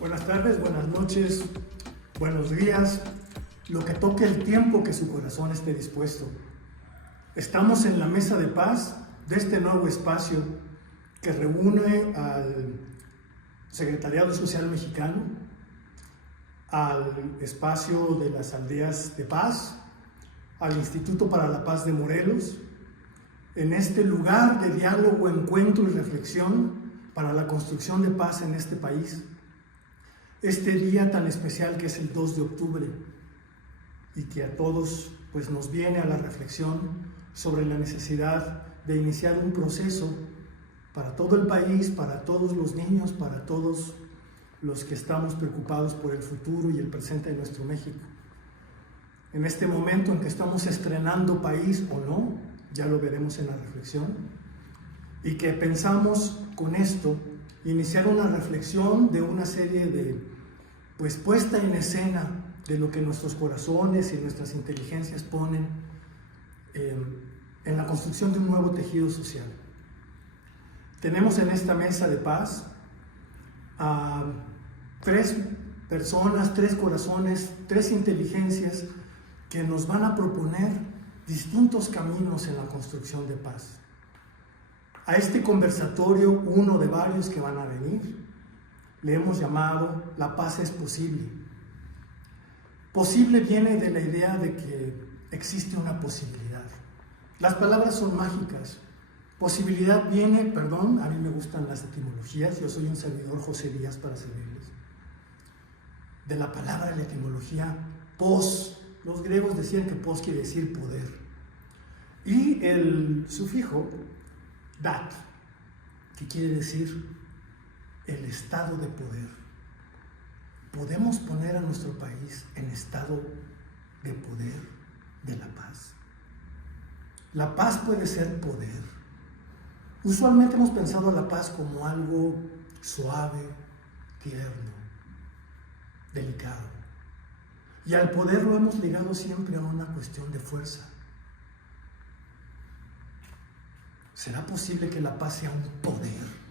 Buenas tardes, buenas noches, buenos días, lo que toque el tiempo que su corazón esté dispuesto. Estamos en la mesa de paz de este nuevo espacio que reúne al Secretariado Social Mexicano, al espacio de las aldeas de paz, al Instituto para la Paz de Morelos, en este lugar de diálogo, encuentro y reflexión para la construcción de paz en este país. Este día tan especial que es el 2 de octubre y que a todos pues, nos viene a la reflexión sobre la necesidad de iniciar un proceso para todo el país, para todos los niños, para todos los que estamos preocupados por el futuro y el presente de nuestro México. En este momento en que estamos estrenando país o no, ya lo veremos en la reflexión, y que pensamos con esto iniciar una reflexión de una serie de puesta en escena de lo que nuestros corazones y nuestras inteligencias ponen en la construcción de un nuevo tejido social. Tenemos en esta mesa de paz a 3 personas, 3 corazones, 3 inteligencias que nos van a proponer distintos caminos en la construcción de paz. A este conversatorio, uno de varios que van a venir, le hemos llamado La paz es posible. Posible viene de la idea de que existe una posibilidad. Las palabras son mágicas. Posibilidad viene, a mí me gustan las etimologías, yo soy un servidor José Díaz para servirles. De la palabra, la etimología pos. Los griegos decían que pos quiere decir poder. Y el sufijo dat, que quiere decir el estado de poder. Podemos poner a nuestro país en estado de poder de la paz. La paz puede ser poder. Usualmente hemos pensado a la paz como algo suave, tierno, delicado. Y al poder lo hemos ligado siempre a una cuestión de fuerza. ¿Será posible que la paz sea un poder?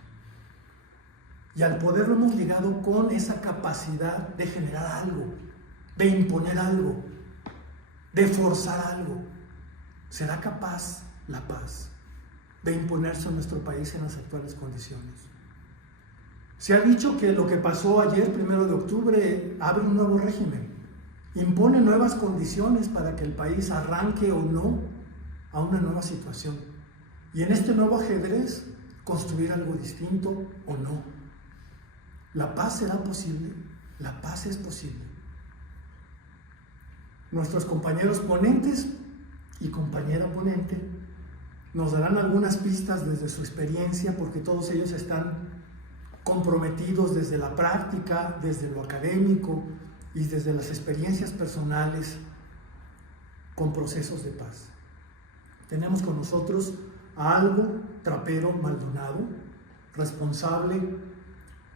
Y al poder lo hemos ligado con esa capacidad de generar algo, de imponer algo, de forzar algo. ¿Será capaz la paz de imponerse en nuestro país en las actuales condiciones? Se ha dicho que lo que pasó ayer, 1 de octubre, abre un nuevo régimen, impone nuevas condiciones para que el país arranque o no a una nueva situación. Y en este nuevo ajedrez, construir algo distinto o no. ¿La paz será posible? La paz es posible. Nuestros compañeros ponentes y compañera ponente nos darán algunas pistas desde su experiencia, porque todos ellos están comprometidos desde la práctica, desde lo académico y desde las experiencias personales con procesos de paz. Tenemos con nosotros a Algo Trapero Maldonado, responsable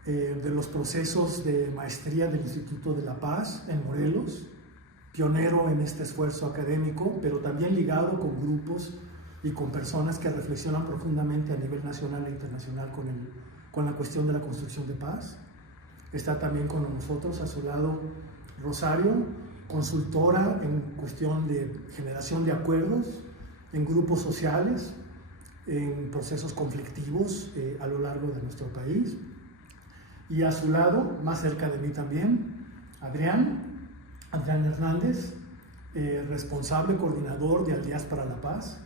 de los procesos de maestría del Instituto de la Paz en Morelos, pionero en este esfuerzo académico, pero también ligado con grupos y con personas que reflexionan profundamente a nivel nacional e internacional con la cuestión de la construcción de paz. Está también con nosotros a su lado Rosario, consultora en cuestión de generación de acuerdos en grupos sociales, en procesos conflictivos a lo largo de nuestro país. Y a su lado, más cerca de mí también, Adrián Hernández, responsable coordinador de Aldeas para la Paz,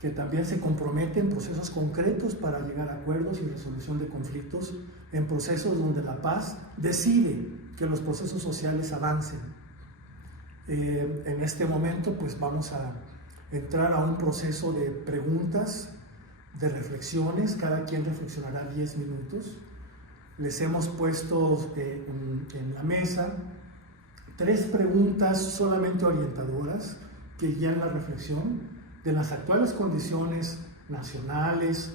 que también se compromete en procesos concretos para llegar a acuerdos y resolución de conflictos, en procesos donde la paz decide que los procesos sociales avancen. En este momento, pues vamos a entrar a un proceso de preguntas, de reflexiones. Cada quien reflexionará 10 minutos. Les hemos puesto en la mesa 3 preguntas solamente orientadoras que guían la reflexión de las actuales condiciones nacionales,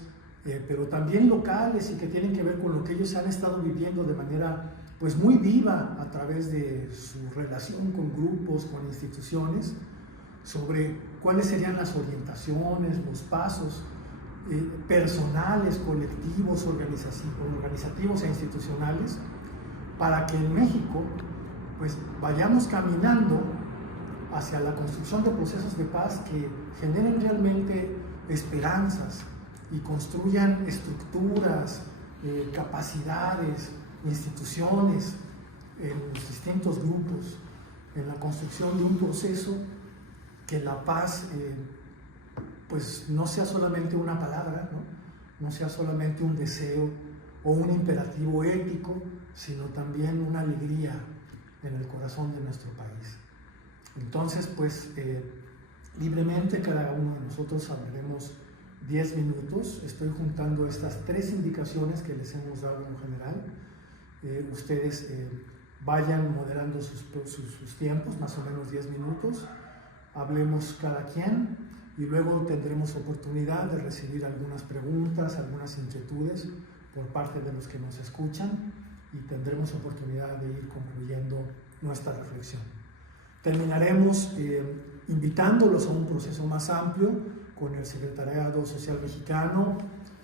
pero también locales y que tienen que ver con lo que ellos han estado viviendo de manera pues muy viva a través de su relación con grupos, con instituciones, sobre cuáles serían las orientaciones, los pasos personales, colectivos, organizativos e institucionales para que en México pues vayamos caminando hacia la construcción de procesos de paz que generen realmente esperanzas y construyan estructuras, capacidades, instituciones en los distintos grupos, en la construcción de un proceso que la paz pues no sea solamente una palabra, no sea solamente un deseo o un imperativo ético, sino también una alegría en el corazón de nuestro país. Entonces, pues, libremente cada uno de nosotros hablaremos 10 minutos. Estoy juntando estas 3 indicaciones que les hemos dado en general. Ustedes vayan moderando sus tiempos, más o menos 10 minutos. Hablemos cada quien y luego tendremos oportunidad de recibir algunas preguntas, algunas inquietudes por parte de los que nos escuchan y tendremos oportunidad de ir concluyendo nuestra reflexión. Terminaremos invitándolos a un proceso más amplio con el Secretariado Social Mexicano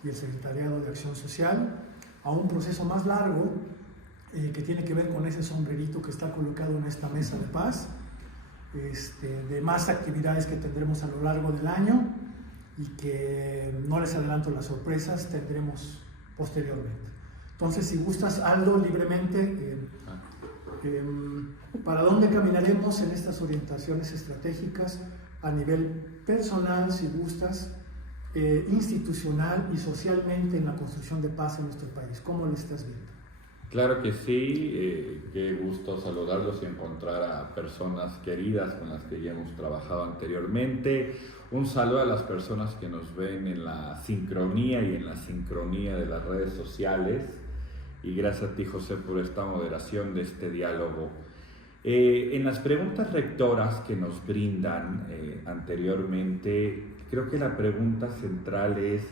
y el Secretariado de Acción Social, a un proceso más largo que tiene que ver con ese sombrerito que está colocado en esta mesa de paz, de más actividades que tendremos a lo largo del año y que no les adelanto las sorpresas, tendremos posteriormente. Entonces, si gustas, Aldo, libremente, ¿para dónde caminaremos en estas orientaciones estratégicas a nivel personal, si gustas, institucional y socialmente en la construcción de paz en nuestro país? ¿Cómo lo estás viendo? Claro que sí, qué gusto saludarlos y encontrar a personas queridas con las que ya hemos trabajado anteriormente. Un saludo a las personas que nos ven en la sincronía y en la sincronía de las redes sociales. Y gracias a ti, José, por esta moderación de este diálogo. En las preguntas rectoras que nos brindan anteriormente, creo que la pregunta central es,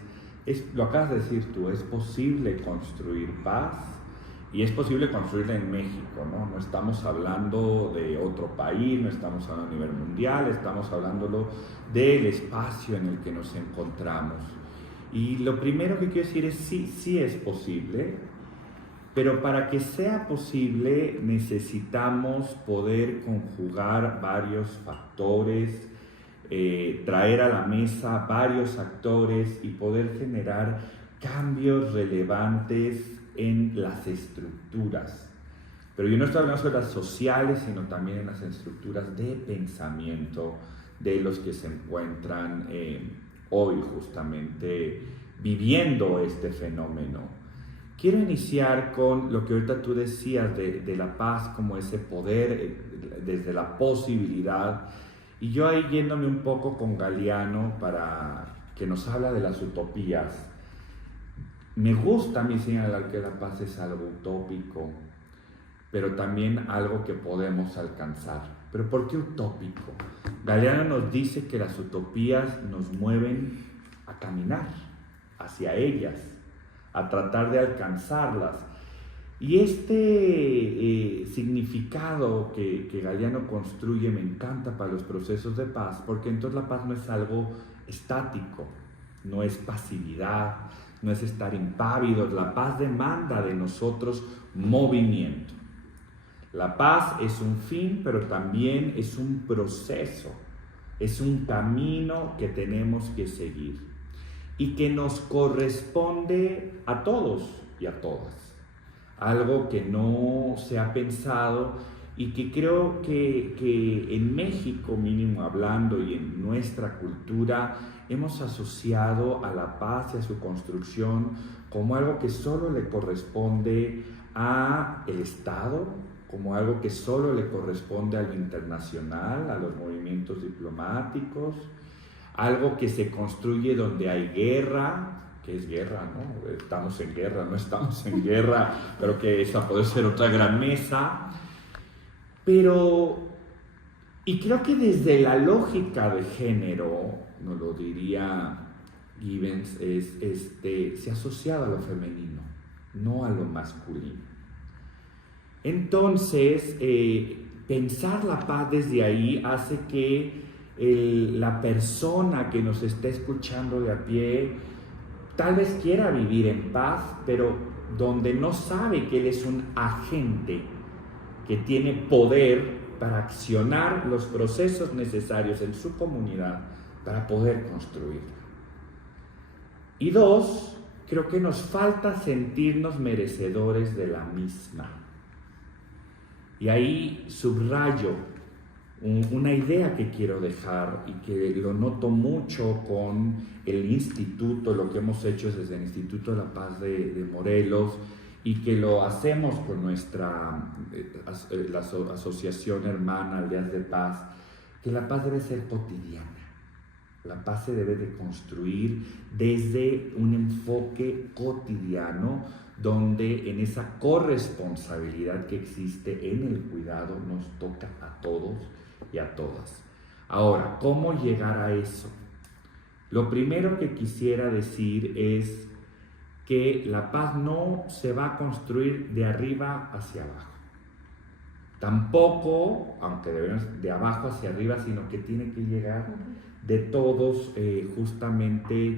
lo acabas de decir tú, ¿es posible construir paz? Y es posible construirla en México, ¿no? No estamos hablando de otro país, no estamos hablando a nivel mundial, estamos hablando del espacio en el que nos encontramos. Y lo primero que quiero decir es sí es posible, pero para que sea posible necesitamos poder conjugar varios factores, traer a la mesa varios actores y poder generar cambios relevantes en las estructuras. Pero yo no estoy hablando sobre las sociales, sino también en las estructuras de pensamiento de los que se encuentran hoy justamente viviendo este fenómeno. Quiero iniciar con lo que ahorita tú decías de la paz como ese poder desde la posibilidad, y yo ahí yéndome un poco con Galeano para que nos habla de las utopías. Me gusta a mí señalar que la paz es algo utópico, pero también algo que podemos alcanzar. ¿Pero por qué utópico? Galeano nos dice que las utopías nos mueven a caminar hacia ellas, a tratar de alcanzarlas. Y este significado que Galeano construye me encanta para los procesos de paz, porque entonces la paz no es algo estático, no es pasividad, no es estar impávidos. La paz demanda de nosotros movimiento. La paz es un fin, pero también es un proceso, es un camino que tenemos que seguir y que nos corresponde a todos y a todas. Algo que no se ha pensado y que creo que en México, mínimo hablando, y en nuestra cultura, hemos asociado a la paz y a su construcción como algo que solo le corresponde al Estado, como algo que solo le corresponde a lo internacional, a los movimientos diplomáticos, algo que se construye donde hay guerra. ¿Qué es guerra, no? Estamos en guerra, no estamos en guerra, pero que esa puede ser otra gran mesa. Y creo que desde la lógica de género, nos lo diría Gibbons, se ha asociado a lo femenino, no a lo masculino. Entonces, pensar la paz desde ahí hace que la persona que nos está escuchando de a pie tal vez quiera vivir en paz, pero donde no sabe que él es un agente que tiene poder para accionar los procesos necesarios en su comunidad para poder construirla. Y dos, creo que nos falta sentirnos merecedores de la misma. Y ahí subrayo una idea que quiero dejar y que lo noto mucho con el instituto, lo que hemos hecho desde el Instituto de la Paz de Morelos, y que lo hacemos con nuestra la asociación hermana Aldeas de Paz, que la paz debe ser cotidiana. La paz se debe de construir desde un enfoque cotidiano, donde en esa corresponsabilidad que existe en el cuidado nos toca a todos y a todas. Ahora, ¿cómo llegar a eso? Lo primero que quisiera decir es que la paz no se va a construir de arriba hacia abajo. Tampoco, aunque debemos de abajo hacia arriba, sino que tiene que llegar de todos, justamente,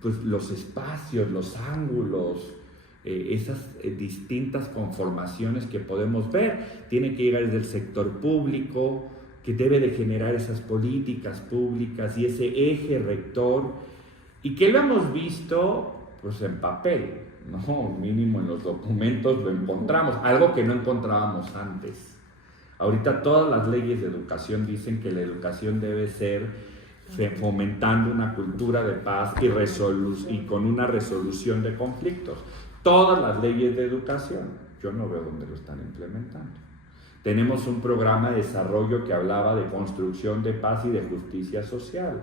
pues los espacios, los ángulos, esas distintas conformaciones que podemos ver. Tiene que llegar desde el sector público, que debe de generar esas políticas públicas y ese eje rector, y que lo hemos visto pues en papel, ¿no? Mínimo en los documentos lo encontramos, algo que no encontrábamos antes. Ahorita todas las leyes de educación dicen que la educación debe ser fomentando una cultura de paz y con una resolución de conflictos. Todas las leyes de educación, yo no veo dónde lo están implementando. Tenemos un programa de desarrollo que hablaba de construcción de paz y de justicia social,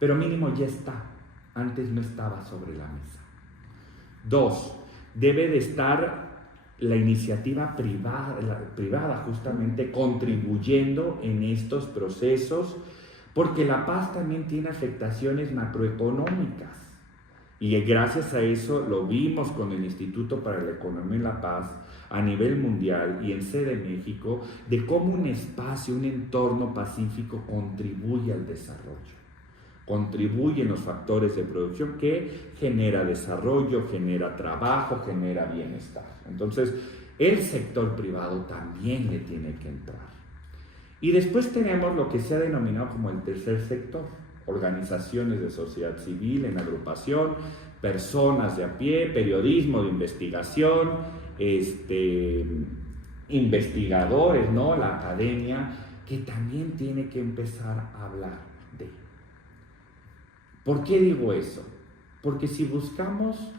pero mínimo ya está. Antes no estaba sobre la mesa. 2, debe de estar la iniciativa privada justamente contribuyendo en estos procesos, porque la paz también tiene afectaciones macroeconómicas. Y gracias a eso lo vimos con el Instituto para la Economía y la Paz a nivel mundial y en sede México, de cómo un espacio, un entorno pacífico contribuye al desarrollo. Contribuyen los factores de producción que genera desarrollo, genera trabajo, genera bienestar. Entonces, el sector privado también le tiene que entrar. Y después tenemos lo que se ha denominado como el tercer sector, organizaciones de sociedad civil en agrupación, personas de a pie, periodismo de investigación, investigadores, ¿no? La academia, que también tiene que empezar a hablar de. ¿Por qué digo eso? Porque si buscamos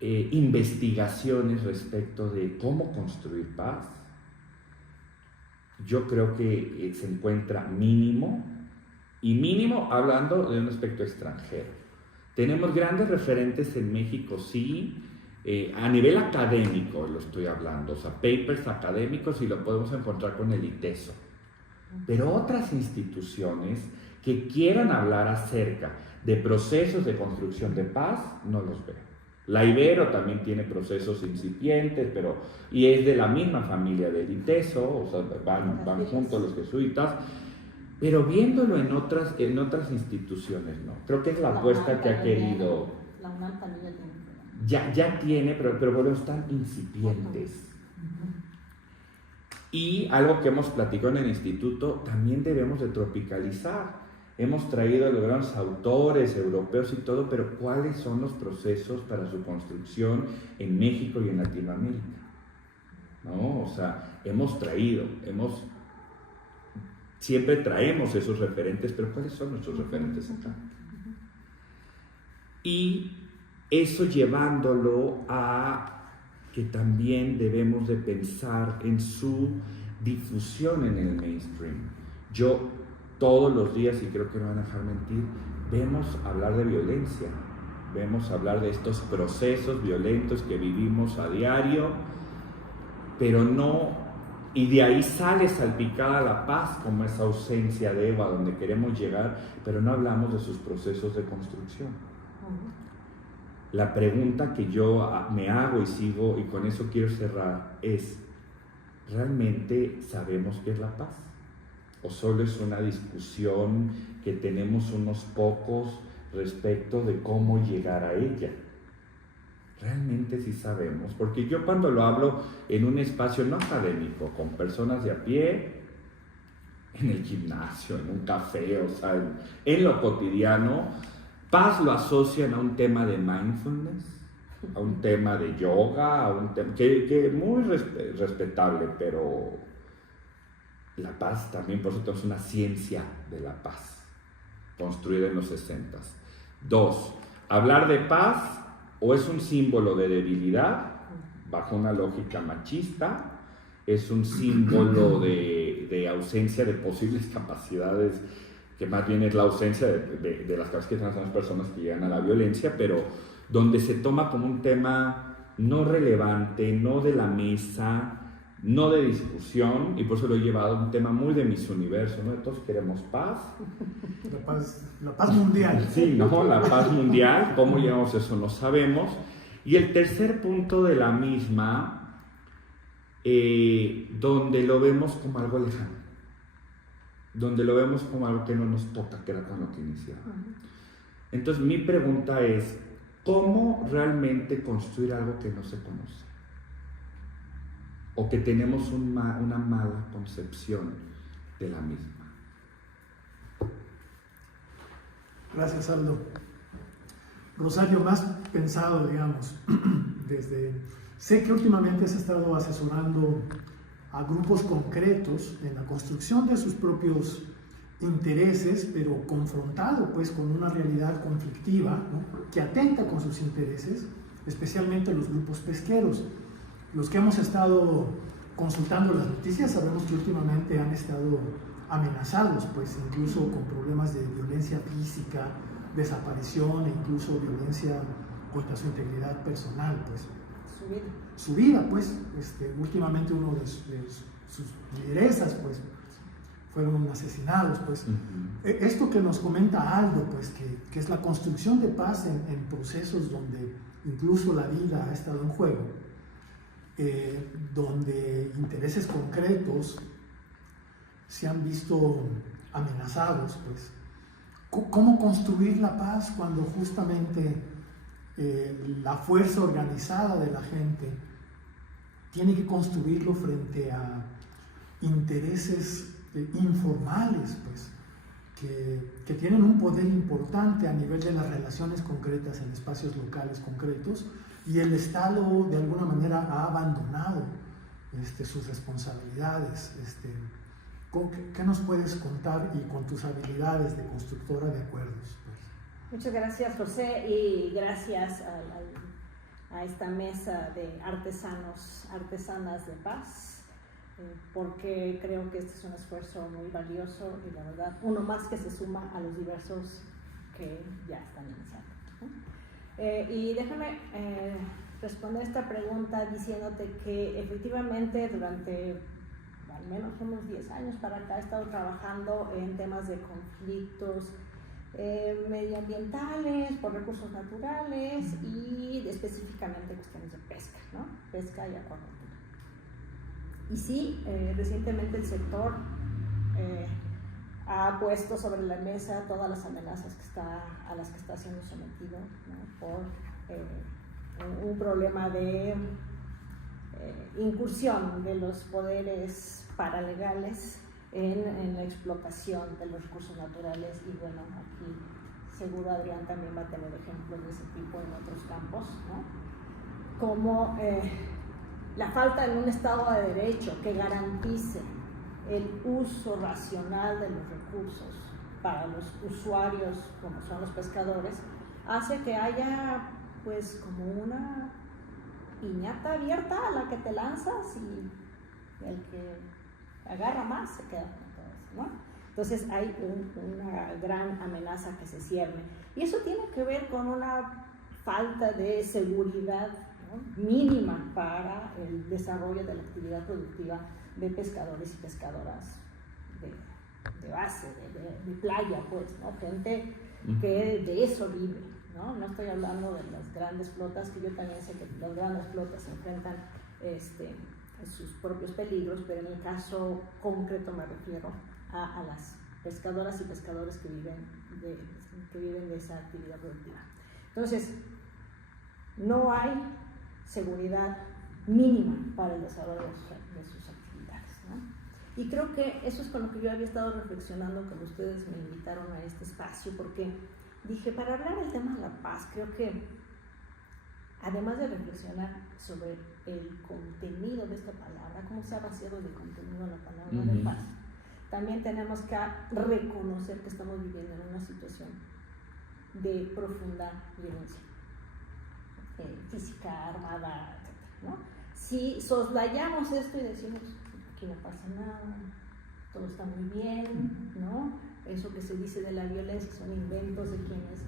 investigaciones respecto de cómo construir paz, yo creo que se encuentra mínimo, y mínimo hablando de un aspecto extranjero. Tenemos grandes referentes en México, sí, a nivel académico lo estoy hablando, o sea, papers académicos, y lo podemos encontrar con el ITESO. Pero otras instituciones que quieran hablar acerca de procesos de construcción de paz, no los veo. La Ibero también tiene procesos incipientes, y es de la misma familia del ITESO, o sea, van juntos los jesuitas, pero viéndolo en otras instituciones, no. Creo que es la apuesta que ha querido. La UNAM también ya tiene, pero bueno, están incipientes. Y algo que hemos platicado en el instituto, también debemos de tropicalizar. Hemos traído a los grandes autores europeos y todo, pero ¿cuáles son los procesos para su construcción en México y en Latinoamérica? ¿No? O sea, siempre traemos esos referentes, pero ¿cuáles son nuestros referentes acá? Y eso llevándolo a que también debemos de pensar en su difusión en el mainstream. Yo todos los días, y creo que no van a dejar mentir, vemos hablar de violencia, vemos hablar de estos procesos violentos que vivimos a diario, pero no Y de ahí sale salpicada la paz como esa ausencia de Eva donde queremos llegar, pero no hablamos de sus procesos de construcción. La pregunta que yo me hago y sigo, y con eso quiero cerrar, es: ¿realmente sabemos qué es la paz? ¿O solo es una discusión que tenemos unos pocos respecto de cómo llegar a ella? Realmente sí sabemos, porque yo cuando lo hablo en un espacio no académico, con personas de a pie, en el gimnasio, en un café, o sea, en lo cotidiano, paz lo asocian a un tema de mindfulness, a un tema de yoga, a un tema que es muy respetable, pero la paz también, por eso tenemos una ciencia de la paz, construida en los 60s. 2, hablar de paz o es un símbolo de debilidad, bajo una lógica machista, es un símbolo de ausencia de posibles capacidades, que más bien es la ausencia de las capacidades que tienen las personas que llegan a la violencia, pero donde se toma como un tema no relevante, no de la mesa, no de discusión, y por eso lo he llevado a un tema muy de mis universos, ¿no? Todos queremos paz. La paz mundial. Sí, ¿no? La paz mundial, ¿cómo llegamos a eso? No sabemos. Y el tercer punto de la misma, donde lo vemos como algo lejano, donde lo vemos como algo que no nos toca, que era con lo que iniciaba. Entonces mi pregunta es: ¿cómo realmente construir algo que no se conoce? O que tenemos una mala concepción de la misma. Gracias, Aldo. Rosario, más pensado, digamos, sé que últimamente has estado asesorando a grupos concretos en la construcción de sus propios intereses, pero confrontado pues con una realidad conflictiva, ¿no?, que atenta con sus intereses, especialmente los grupos pesqueros. Los que hemos estado consultando las noticias sabemos que últimamente han estado amenazados, pues incluso con problemas de violencia física, desaparición e incluso violencia contra su integridad personal, pues. Su vida, pues, últimamente uno de sus lideresas, pues, fueron asesinados, pues. Esto que nos comenta Aldo, pues, que es la construcción de paz en procesos donde incluso la vida ha estado en juego, donde intereses concretos se han visto amenazados, pues. ¿Cómo construir la paz cuando justamente la fuerza organizada de la gente tiene que construirlo frente a intereses informales, pues, que tienen un poder importante a nivel de las relaciones concretas en espacios locales concretos, y el Estado de alguna manera ha abandonado sus responsabilidades? ¿Qué nos puedes contar, y con tus habilidades de constructora de acuerdos? Pues? Muchas gracias, José, y gracias a esta mesa de artesanas de paz, porque creo que este es un esfuerzo muy valioso y la verdad uno más que se suma a los diversos que ya están iniciando, ¿no? Y déjame responder esta pregunta diciéndote que efectivamente durante al menos unos 10 años para acá he estado trabajando en temas de conflictos medioambientales, por recursos naturales y específicamente cuestiones de pesca, ¿no? Pesca y acuacultura. Y sí, recientemente el sector ha puesto sobre la mesa todas las amenazas a las que está siendo sometido, ¿no?, por un problema de incursión de los poderes paralegales en la explotación de los recursos naturales. Y bueno, aquí seguro Adrián también va a tener ejemplos de ese tipo en otros campos, ¿no? Como la falta de un Estado de Derecho que garantice el uso racional de los recursos para los usuarios, como son los pescadores, hace que haya pues como una piñata abierta a la que te lanzas y el que agarra más se queda con todo eso, ¿no? Entonces hay una gran amenaza que se cierne, y eso tiene que ver con una falta de seguridad, ¿no?, mínima para el desarrollo de la actividad productiva de pescadores y pescadoras de base, de playa, pues, ¿no? Gente que de eso vive, ¿no? No estoy hablando de las grandes flotas, que yo también sé que las grandes flotas se enfrentan sus propios peligros, pero en el caso concreto me refiero a las pescadoras y pescadores que viven de esa actividad productiva. Entonces, no hay seguridad mínima para el desarrollo de sus actividades, ¿no? Y creo que eso es con lo que yo había estado reflexionando cuando ustedes me invitaron a este espacio, porque dije, para hablar del tema de la paz, creo que además de reflexionar sobre el contenido de esta palabra, cómo se ha vaciado de contenido la palabra de paz, también tenemos que reconocer que estamos viviendo en una situación de profunda violencia física, armada, etc., ¿no? Si soslayamos esto y decimos, aquí no pasa nada, todo está muy bien, ¿no? Eso que se dice de la violencia son inventos de quienes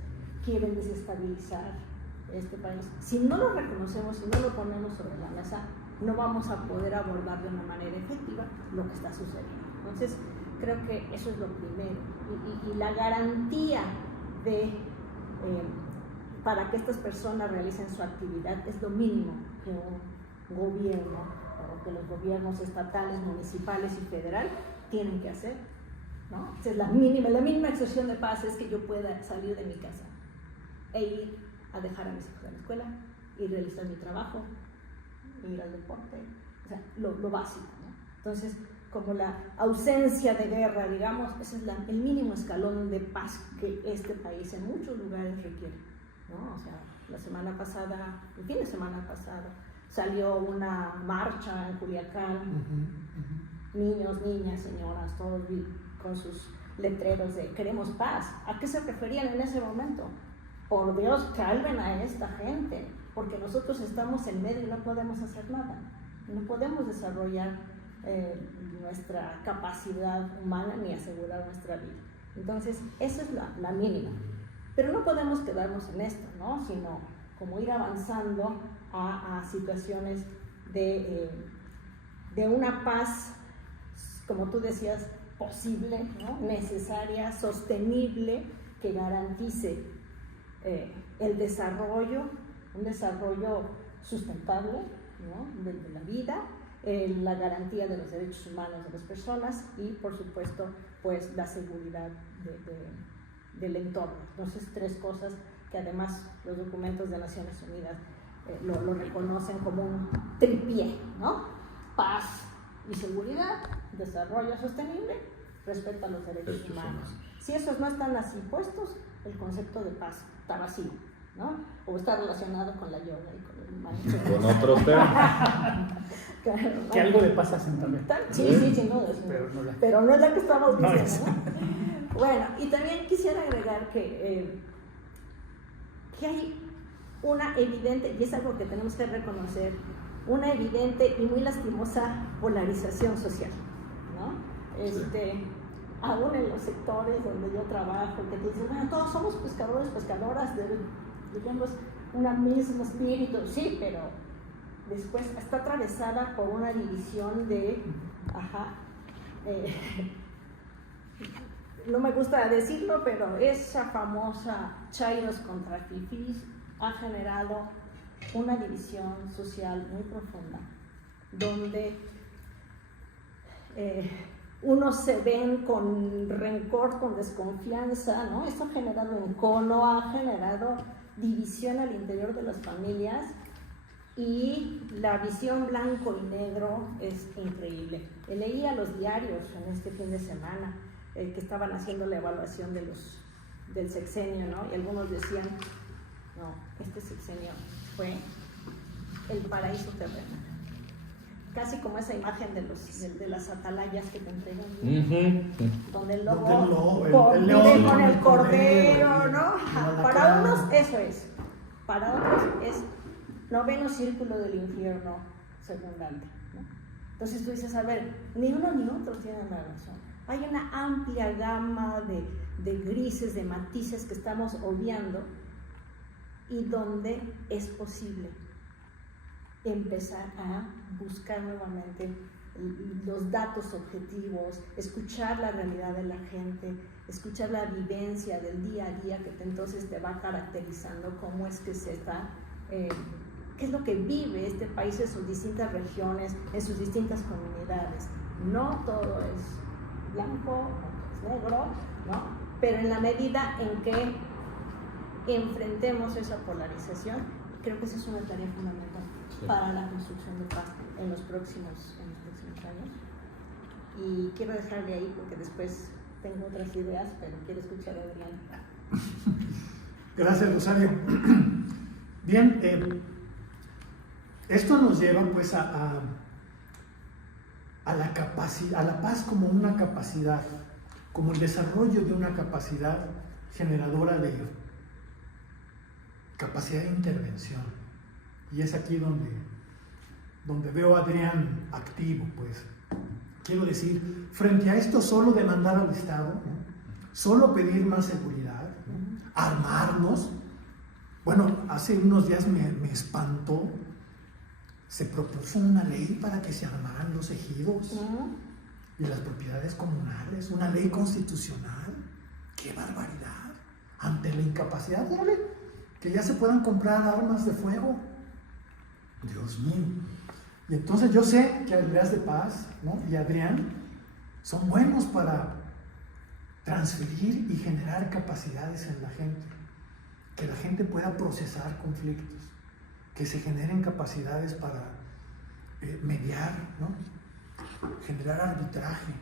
quieren desestabilizar este país. Si no lo reconocemos, si no lo ponemos sobre la mesa, no vamos a poder abordar de una manera efectiva lo que está sucediendo. Entonces, creo que eso es lo primero. Y la garantía para que estas personas realicen su actividad es lo mínimo que un gobierno, o que los gobiernos estatales, municipales y federal tienen que hacer, ¿no? Entonces, la mínima excepción de paz es que yo pueda salir de mi casa e ir a dejar a mis hijos en la escuela y realizar mi trabajo, ir al deporte, o sea, lo básico, ¿no? Entonces, como la ausencia de guerra, digamos, ese es el mínimo escalón de paz que este país en muchos lugares requiere, ¿no? O sea, el fin de semana pasado, salió una marcha en Culiacán, niños, niñas, señoras, todos con sus letreros de queremos paz. ¿A qué se referían en ese momento? Por Dios, calmen a esta gente, porque nosotros estamos en medio y no podemos hacer nada, no podemos desarrollar nuestra capacidad humana ni asegurar nuestra vida. Entonces, esa es la mínima. Pero no podemos quedarnos en esto, ¿no? Sino como ir avanzando a situaciones de una paz, como tú decías, posible, ¿no? Necesaria, sostenible, que garantice el desarrollo, un desarrollo sustentable, ¿no?, de la vida, la garantía de los derechos humanos de las personas y, por supuesto, pues la seguridad del entorno. Entonces, 3 cosas que además los documentos de Naciones Unidas lo reconocen como un tripié, ¿no? Paz y seguridad, desarrollo sostenible, respeto a los derechos humanos. Si esos no están así puestos, el concepto de paz está vacío, ¿no? O está relacionado con la yoga y con el mindfulness. Con otros temas. Claro, ¿no? Que algo de paz hacen también. Sí, sin duda. Pero no es la que estamos diciendo, ¿no? Bueno, y también quisiera agregar que hay una evidente, y es algo que tenemos que reconocer, una evidente y muy lastimosa polarización social, ¿no? Aún en los sectores donde yo trabajo, que te dicen, bueno, todos somos pescadores, pescadoras, digamos, un mismo espíritu, sí, pero después está atravesada por una división no me gusta decirlo, pero esa famosa chairos contra fifís ha generado una división social muy profunda, donde unos se ven con rencor, con desconfianza, ¿no? Esto ha generado encono, ha generado división al interior de las familias, y la visión blanco y negro es increíble. Leía los diarios en este fin de semana que estaban haciendo la evaluación del sexenio, ¿no? Y algunos decían, no, este sexenio fue el paraíso terrenal. Casi como esa imagen de las atalayas que te entregan, donde el lobo convive con el cordero, ¿no? Para unos eso es, para otros es noveno círculo del infierno según Dante, ¿no? Entonces tú dices, a ver, ni uno ni otro tienen la razón. Hay una amplia gama de grises, de matices que estamos obviando, y donde es posible empezar a buscar nuevamente los datos objetivos, escuchar la realidad de la gente, escuchar la vivencia del día a día que entonces te va caracterizando cómo es que se está, qué es lo que vive este país en sus distintas regiones, en sus distintas comunidades. No todo es blanco, no todo es negro, ¿no? Pero en la medida en que enfrentemos esa polarización, creo que esa es una tarea fundamental para la construcción de paz en los próximos años. Y quiero dejarle ahí porque después tengo otras ideas, pero quiero escuchar a Adrián. Gracias, Rosario. Bien, esto nos lleva pues a la capacidad, a la paz como una capacidad, como el desarrollo de una capacidad generadora de capacidad de intervención. Y es aquí donde veo a Adrián activo, pues. Quiero decir, frente a esto solo demandar al Estado, ¿no? Solo pedir más seguridad, ¿no? Armarnos. Bueno, hace unos días me espantó, se propuso una ley para que se armaran los ejidos y las propiedades comunales, una ley constitucional. ¡Qué barbaridad! Ante la incapacidad, órale, que ya se puedan comprar armas de fuego. Dios mío. Y entonces yo sé que Andreas de Paz, ¿no? Y Adrián son buenos para transferir y generar capacidades en la gente, que la gente pueda procesar conflictos, que se generen capacidades para mediar, ¿no? Generar arbitraje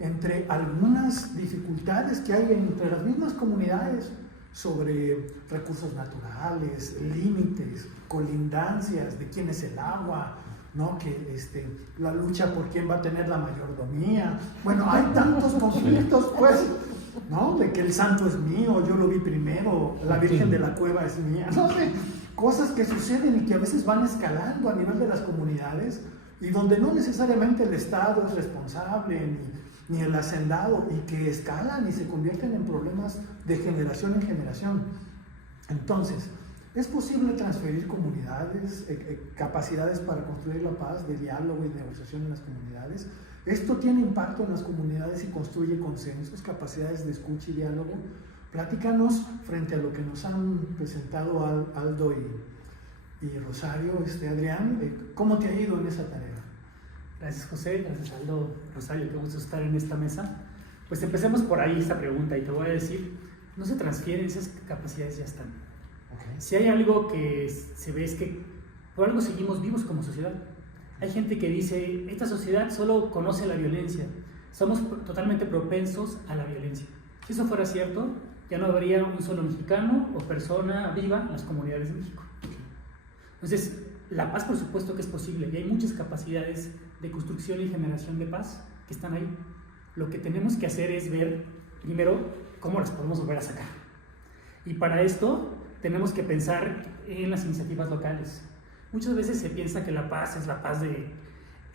entre algunas dificultades que hay entre las mismas comunidades sobre recursos naturales, límites, colindancias, de quién es el agua, ¿no? Que la lucha por quién va a tener la mayordomía. Bueno, hay tantos conflictos, pues, ¿no? De que el santo es mío, yo lo vi primero, la Virgen de la Cueva es mía, no sé, cosas que suceden y que a veces van escalando a nivel de las comunidades y donde no necesariamente el Estado es responsable ni el hacendado, y que escalan y se convierten en problemas de generación en generación. Entonces, es posible transferir comunidades, capacidades para construir la paz, de diálogo y de negociación en las comunidades. Esto tiene impacto en las comunidades y construye consensos, capacidades de escucha y diálogo. Platícanos, frente a lo que nos han presentado Aldo y Rosario, Adrián, ¿cómo te ha ido en esa tarea? Gracias, José, gracias, Aldo, Rosario, qué gusto estar en esta mesa. Pues empecemos por ahí esta pregunta y te voy a decir, no se transfieren, esas capacidades ya están. Okay. Si hay algo que se ve es que por algo seguimos vivos como sociedad. Hay gente que dice, esta sociedad solo conoce la violencia, somos totalmente propensos a la violencia. Si eso fuera cierto, ya no habría un solo mexicano o persona viva en las comunidades de México. Entonces, la paz por supuesto que es posible y hay muchas capacidades de construcción y generación de paz que están ahí. Lo que tenemos que hacer es ver primero cómo las podemos volver a sacar. Y para esto tenemos que pensar en las iniciativas locales. Muchas veces se piensa que la paz es la paz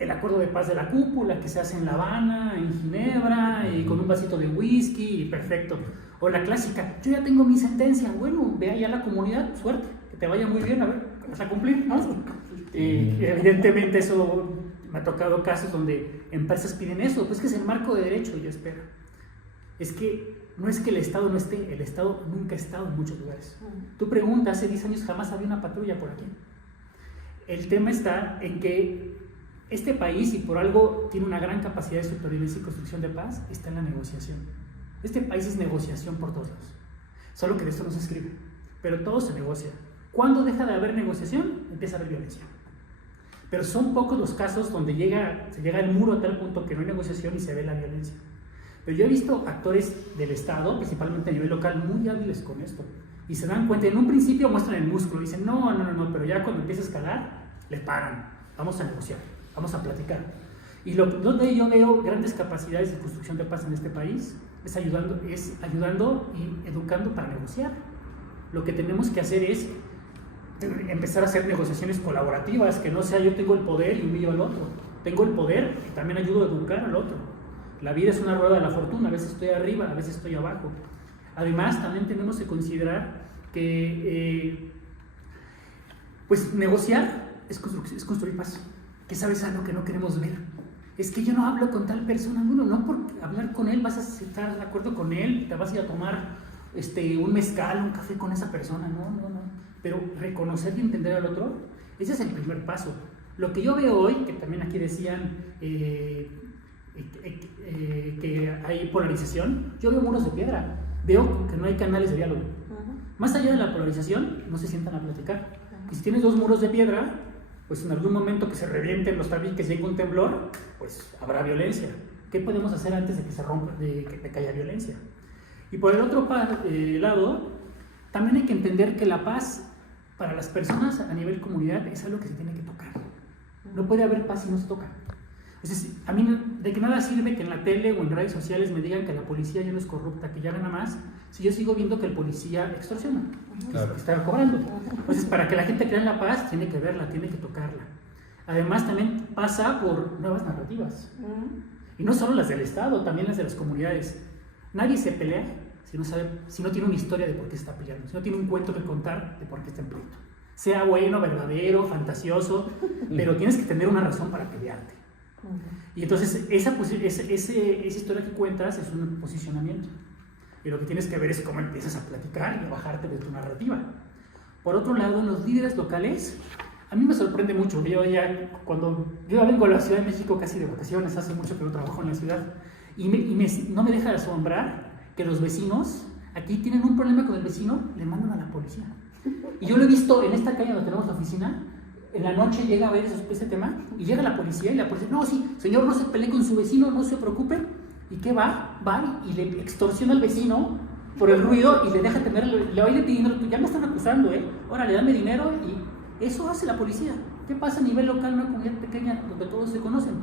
el acuerdo de paz de la cúpula que se hace en La Habana, en Ginebra, y con un vasito de whisky, y perfecto. O la clásica, yo ya tengo mi sentencia, bueno, ve allá a la comunidad, suerte, que te vaya muy bien, a ver, vas a cumplir, ¿no? Evidentemente eso me ha tocado casos donde empresas piden eso, pues que es el marco de derecho, yo espero. Es que no es que el Estado no esté, el Estado nunca ha estado en muchos lugares. Tú preguntas, hace 10 años jamás había una patrulla por aquí. El tema está en que este país, y por algo tiene una gran capacidad de supervivencia y construcción de paz, está en la negociación. Este país es negociación por todos lados, solo que de esto no se escribe, pero todo se negocia. ¿Cuándo deja de haber negociación? Empieza a haber violencia. Pero son pocos los casos donde se llega al muro a tal punto que no hay negociación y se ve la violencia. Pero yo he visto actores del Estado, principalmente a nivel local, muy hábiles con esto. Y se dan cuenta, en un principio muestran el músculo, dicen no, pero ya cuando empieza a escalar, le paran. Vamos a negociar, vamos a platicar. Y donde yo veo grandes capacidades de construcción de paz en este país es ayudando y educando para negociar. Lo que tenemos que hacer es empezar a hacer negociaciones colaborativas, que no sea yo tengo el poder y humillo al otro. Tengo el poder y también ayudo a educar al otro. La vida es una rueda de la fortuna, a veces estoy arriba, a veces estoy abajo. Además, también tenemos que considerar que pues negociar es construir paz. Que sabes algo que no queremos ver. Es que yo no hablo con tal persona. Bueno, no por hablar con él vas a estar de acuerdo con él, te vas a ir a tomar un mezcal, un café con esa persona. No. Pero reconocer y entender al otro, ese es el primer paso. Lo que yo veo hoy, que también aquí decían que hay polarización, yo veo muros de piedra. Veo que no hay canales de diálogo. Más allá de la polarización, no se sientan a platicar. Y si tienes dos muros de piedra, pues en algún momento que se revienten los tabiques y llegue un temblor, pues habrá violencia. ¿Qué podemos hacer antes de que se rompa, de que haya violencia? Y por el otro lado, también hay que entender que la paz para las personas a nivel comunidad es algo que se tiene que tocar. No puede haber paz si no se toca. Entonces, a mí de que nada sirve que en la tele o en redes sociales me digan que la policía ya no es corrupta, que ya gana más, si yo sigo viendo que el policía extorsiona, que está cobrando. Entonces, para que la gente crea en la paz, tiene que verla, tiene que tocarla. Además, también pasa por nuevas narrativas. Y no solo las del Estado, también las de las comunidades. Nadie se pelea si no tiene una historia de por qué se está peleando, si no tiene un cuento que contar de por qué está en pleito. Sea bueno, verdadero, fantasioso, pero tienes que tener una razón para pelearte. Y entonces esa historia que cuentas es un posicionamiento. Y lo que tienes que ver es cómo empiezas a platicar y a bajarte de tu narrativa. Por otro lado, los líderes locales, a mí me sorprende mucho. Yo ya vengo a la Ciudad de México casi de vacaciones, hace mucho que no trabajo en la ciudad, y no me deja de asombrar que los vecinos, aquí tienen un problema con el vecino, le mandan a la policía. Y yo lo he visto en esta calle donde tenemos la oficina. En la noche llega a ver ese tema y llega la policía y la policía, no, sí, señor, no se pelee con su vecino, no se preocupe. ¿Y qué va? Va y le extorsiona al vecino por el ruido y le deja le va a ir pidiendo, ya me están acusando, órale, dame dinero. Y eso hace la policía. ¿Qué pasa a nivel local en una comunidad pequeña donde todos se conocen?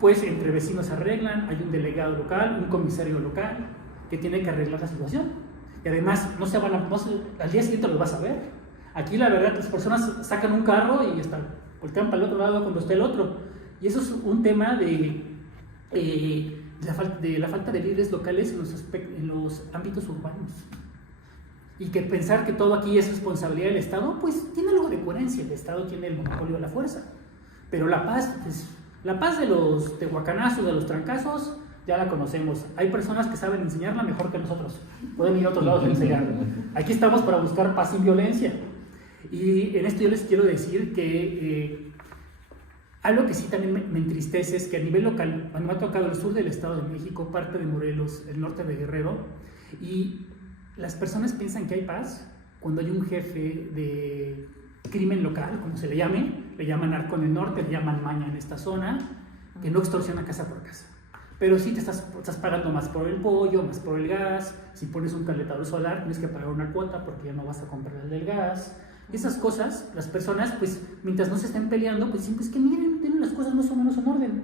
Pues entre vecinos se arreglan, hay un delegado local, un comisario local que tiene que arreglar la situación. Y además, al día siguiente los vas a ver. Aquí la verdad, las personas sacan un carro y voltean para el otro lado cuando esté el otro. Y eso es un tema de la falta de líderes locales en los ámbitos urbanos. Y que pensar que todo aquí es responsabilidad del Estado, pues tiene algo de coherencia. El Estado tiene el monopolio de la fuerza. Pero la paz de los tehuacanazos, de los trancazos, ya la conocemos. Hay personas que saben enseñarla mejor que nosotros. Pueden ir a otros lados a enseñarla. Aquí estamos para buscar paz sin violencia. Y en esto yo les quiero decir que algo que sí también me entristece es que a nivel local, a mí me ha tocado el sur del Estado de México, parte de Morelos, el norte de Guerrero, y las personas piensan que hay paz cuando hay un jefe de crimen local, como se le llaman narco en el norte, le llaman maña en esta zona, que no extorsiona casa por casa. Pero sí te estás pagando más por el pollo, más por el gas. Si pones un calentador solar, tienes que pagar una cuota porque ya no vas a comprar el del gas. Esas cosas, las personas, pues, mientras no se estén peleando, pues dicen, pues que miren, tienen las cosas más o menos en orden.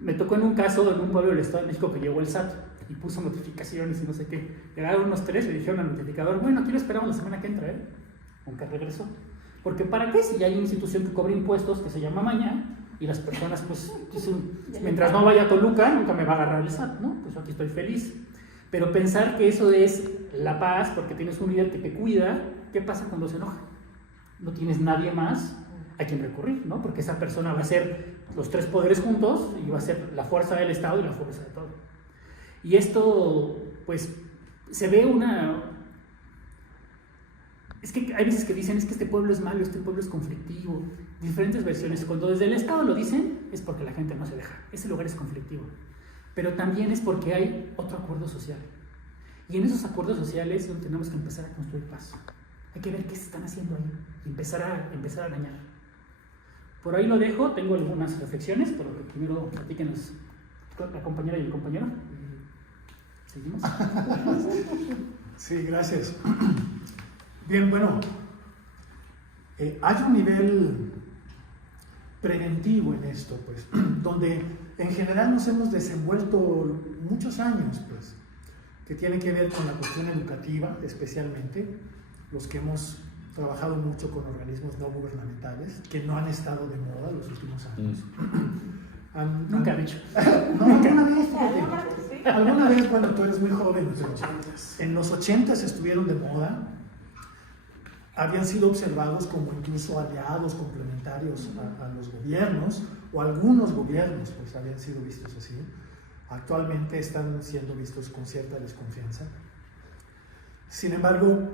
Me tocó en un caso en un pueblo del Estado de México que llegó el SAT y puso notificaciones y no sé qué. Llegaron unos 3, le dijeron al notificador, bueno, aquí lo esperamos la semana que entra, aunque regresó. Porque ¿para qué? Si ya hay una institución que cobra impuestos que se llama maña, y las personas, pues, dicen, mientras no vaya a Toluca, nunca me va a agarrar el SAT, ¿no? Pues aquí estoy feliz. Pero pensar que eso es la paz, porque tienes un líder que te cuida, ¿qué pasa cuando se enoja? No tienes nadie más a quien recurrir, ¿no? Porque esa persona va a ser los 3 poderes juntos y va a ser la fuerza del Estado y la fuerza de todo. Y esto, pues, se ve Es que hay veces que dicen, es que este pueblo es malo, este pueblo es conflictivo. Diferentes versiones. Cuando desde el Estado lo dicen, es porque la gente no se deja. Ese lugar es conflictivo. Pero también es porque hay otro acuerdo social. Y en esos acuerdos sociales es donde tenemos que empezar a construir paz. Hay que ver qué se están haciendo ahí y empezar a dañar. Por ahí lo dejo, tengo algunas reflexiones, pero primero platiquen la compañera y el compañero. ¿Seguimos? Sí, gracias. Bien, bueno, hay un nivel preventivo en esto, pues, donde en general nos hemos desenvuelto muchos años, pues, que tiene que ver con la cuestión educativa, especialmente los que hemos trabajado mucho con organismos no gubernamentales, que no han estado de moda los últimos años. Nunca han dicho. No, alguna vez, bueno, tú eres muy joven, pero en los 80s estuvieron de moda. habían sido observados como incluso aliados complementarios a los gobiernos, o algunos gobiernos pues habían sido vistos así. Actualmente están siendo vistos con cierta desconfianza. Sin embargo,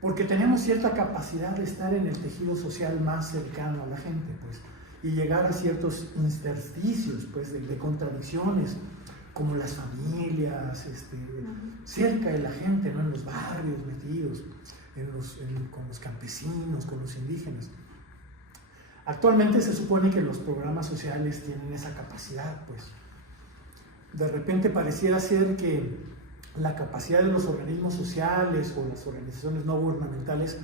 porque tenemos cierta capacidad de estar en el tejido social más cercano a la gente, pues, y llegar a ciertos intersticios pues, de contradicciones, como las familias, cerca de la gente, ¿no? En los barrios metidos, con los campesinos, con los indígenas. Actualmente se supone que los programas sociales tienen esa capacidad, pues. De repente pareciera ser que la capacidad de los organismos sociales o las organizaciones no gubernamentales,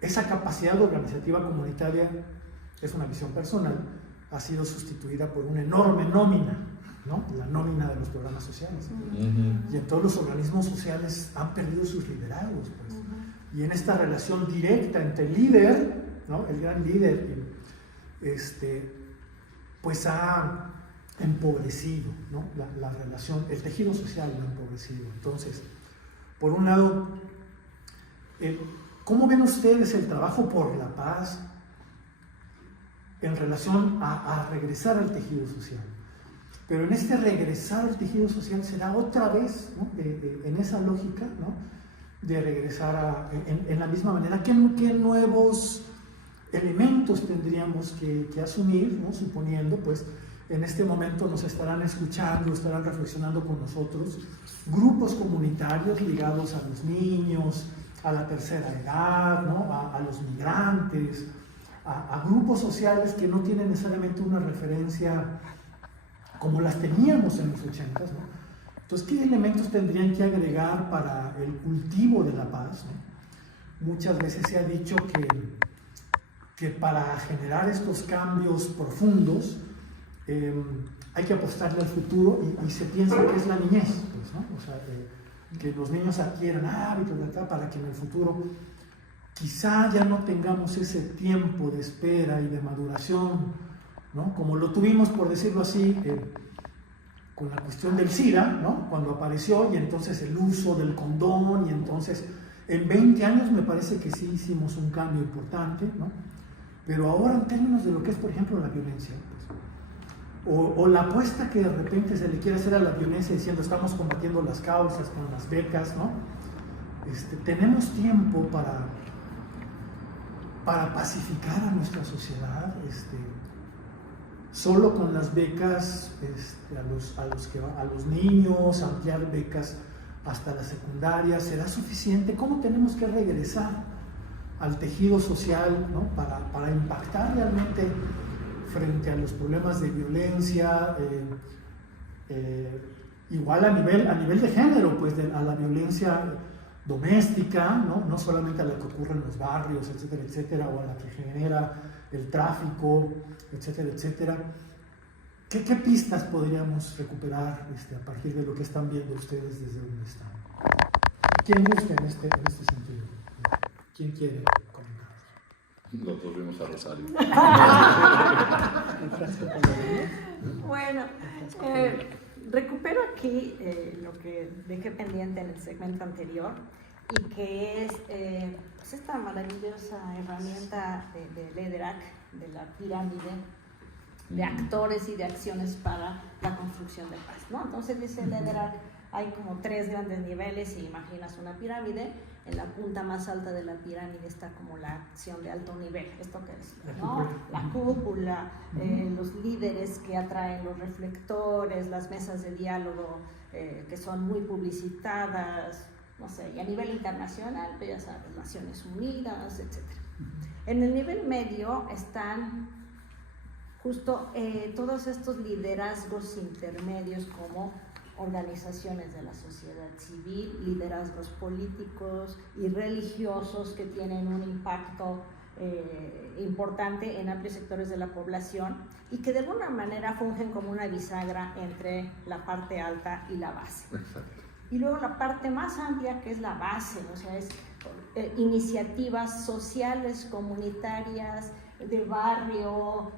esa capacidad organizativa comunitaria, es una visión personal, ha sido sustituida por una enorme nómina, ¿no? La nómina de los programas sociales. Y en todos los organismos sociales han perdido sus liderazgos, pues. Y en esta relación directa entre el líder, ¿no? El gran líder, pues ha empobrecido, ¿no? La relación, el tejido social lo ha empobrecido. Entonces, por un lado, ¿cómo ven ustedes el trabajo por la paz en relación a regresar al tejido social? Pero en este regresar al tejido social será otra vez, ¿no? En esa lógica, ¿no? De regresar en la misma manera. ¿Qué nuevos elementos tendríamos que asumir, ¿no? Suponiendo, pues, en este momento nos estarán escuchando, estarán reflexionando con nosotros grupos comunitarios ligados a los niños, a la tercera edad, ¿no? a los migrantes, a grupos sociales que no tienen necesariamente una referencia como las teníamos en los 80s, ¿no? Entonces, ¿qué elementos tendrían que agregar para el cultivo de la paz, ¿no? Muchas veces se ha dicho que para generar estos cambios profundos hay que apostarle al futuro y se piensa que es la niñez, pues, ¿no? O sea, que los niños adquieran hábitos, ¿verdad? Para que en el futuro quizá ya no tengamos ese tiempo de espera y de maduración, ¿no? Como lo tuvimos, por decirlo así, con la cuestión del SIDA, ¿no? Cuando apareció, y entonces el uso del condón, y entonces en 20 años me parece que sí hicimos un cambio importante, ¿no? Pero ahora en términos de lo que es, por ejemplo, la violencia, pues, o la apuesta que de repente se le quiere hacer a la violencia diciendo estamos combatiendo las causas con las becas, ¿no? Tenemos tiempo para pacificar a nuestra sociedad, solo con las becas a los niños, ampliar becas hasta la secundaria, ¿será suficiente? ¿Cómo tenemos que regresar al tejido social, ¿no? para impactar realmente frente a los problemas de violencia, igual a nivel de género, pues a la violencia doméstica, ¿no? Solamente a la que ocurre en los barrios, etcétera, etcétera, o a la que genera el tráfico, etcétera, etcétera. ¿Qué pistas podríamos recuperar a partir de lo que están viendo ustedes desde donde están? ¿Quién gusta en este sentido? ¿Quién quiere comentar? Nosotros vimos a Rosario. Bueno, recupero aquí lo que dejé pendiente en el segmento anterior, y que es pues esta maravillosa herramienta de LEDERAC, de la pirámide de actores y de acciones para la construcción de paz, ¿no? Entonces dice LEDERAC, hay como 3 grandes niveles, si imaginas una pirámide. En la punta más alta de la pirámide está como la acción de alto nivel, esto que decía, ¿no? La cúpula, los líderes que atraen los reflectores, las mesas de diálogo que son muy publicitadas, no sé, y a nivel internacional, pues ya sabes, Naciones Unidas, etc. En el nivel medio están justo todos estos liderazgos intermedios como organizaciones de la sociedad civil, liderazgos políticos y religiosos que tienen un impacto importante en amplios sectores de la población y que de alguna manera fungen como una bisagra entre la parte alta y la base. Exacto. Y luego la parte más amplia, que es la base, o sea, es iniciativas sociales, comunitarias, de barrio,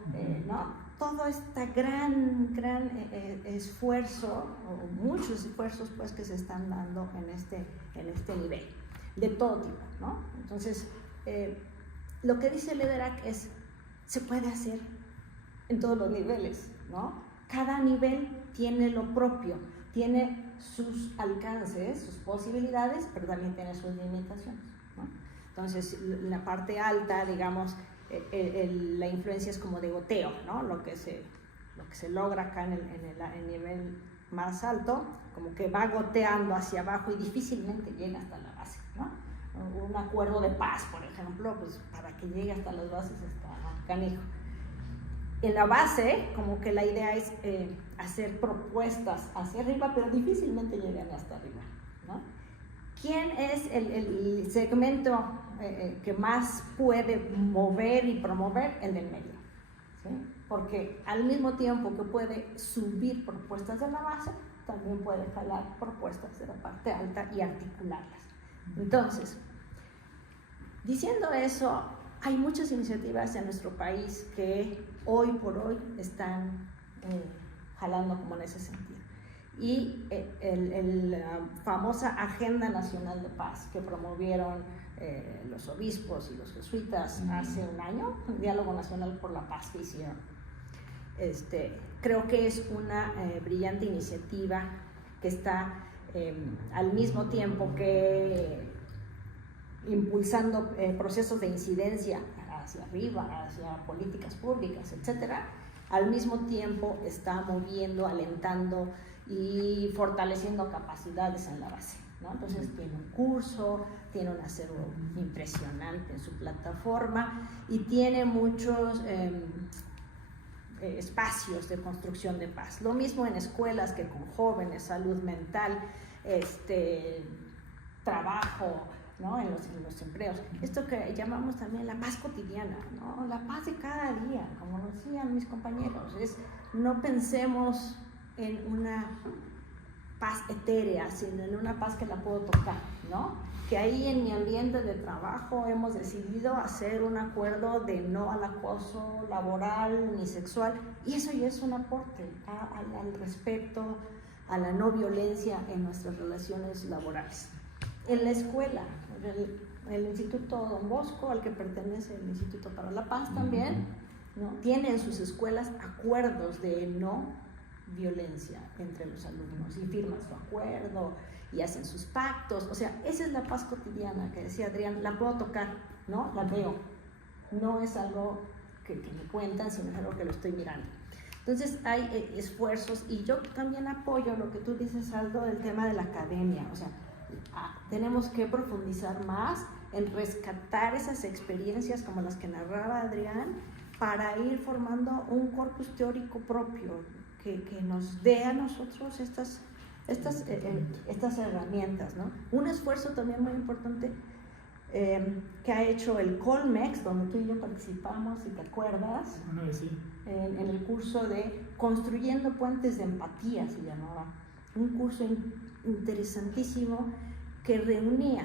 ¿no? Todo este gran esfuerzo, o muchos esfuerzos pues que se están dando en este nivel. de todo tipo, ¿no? Entonces, lo que dice Lederach es, se puede hacer en todos los niveles, ¿no? Cada nivel tiene lo propio, tiene sus alcances, sus posibilidades, pero también tiene sus limitaciones, ¿no? Entonces, la parte alta, digamos, la influencia es como de goteo, ¿no? Lo que se logra acá en el nivel más alto, como que va goteando hacia abajo y difícilmente llega hasta la base, ¿no? Un acuerdo de paz, por ejemplo, pues para que llegue hasta las bases está canijo. En la base, como que la idea es hacer propuestas hacia arriba, pero difícilmente llegan hasta arriba, ¿no? ¿Quién es el segmento que más puede mover y promover? El del medio, ¿sí? Porque al mismo tiempo que puede subir propuestas de la base, también puede jalar propuestas de la parte alta y articularlas. Entonces, diciendo eso, hay muchas iniciativas en nuestro país que hoy por hoy están jalando como en ese sentido. Y la famosa Agenda Nacional de Paz que promovieron los obispos y los jesuitas hace un año, el Diálogo Nacional por la Paz que hicieron. Creo que es una brillante iniciativa que está al mismo tiempo que impulsando procesos de incidencia hacia arriba, hacia políticas públicas, etcétera, al mismo tiempo está moviendo, alentando y fortaleciendo capacidades en la base, ¿no? Entonces tiene un curso, tiene un acervo impresionante en su plataforma y tiene muchos espacios de construcción de paz. Lo mismo en escuelas que con jóvenes, salud mental, trabajo, ¿no? en los empleos. Esto que llamamos también la paz cotidiana, ¿no? La paz de cada día, como decían mis compañeros, es no pensemos en una paz etérea, sino en una paz que la puedo tocar, ¿no? Que ahí en mi ambiente de trabajo hemos decidido hacer un acuerdo de no al acoso laboral ni sexual, y eso ya es un aporte al respeto, a la no violencia en nuestras relaciones laborales. En la escuela, el Instituto Don Bosco, al que pertenece el Instituto para la Paz también, ¿no? Tiene en sus escuelas acuerdos de no violencia entre los alumnos y firman su acuerdo y hacen sus pactos. O sea, esa es la paz cotidiana que decía Adrián, la puedo tocar, ¿no? La veo, no es algo que me cuentan, sino es algo que lo estoy mirando. Entonces hay esfuerzos, y yo también apoyo lo que tú dices, Aldo, del tema de la academia. O sea, tenemos que profundizar más en rescatar esas experiencias como las que narraba Adrián para ir formando un corpus teórico propio que nos dé a nosotros estas herramientas, ¿no? Un esfuerzo también muy importante que ha hecho el Colmex, donde tú y yo participamos, si te acuerdas, sí. en el curso de Construyendo Puentes de Empatía, se llamaba, un curso interesantísimo que reunía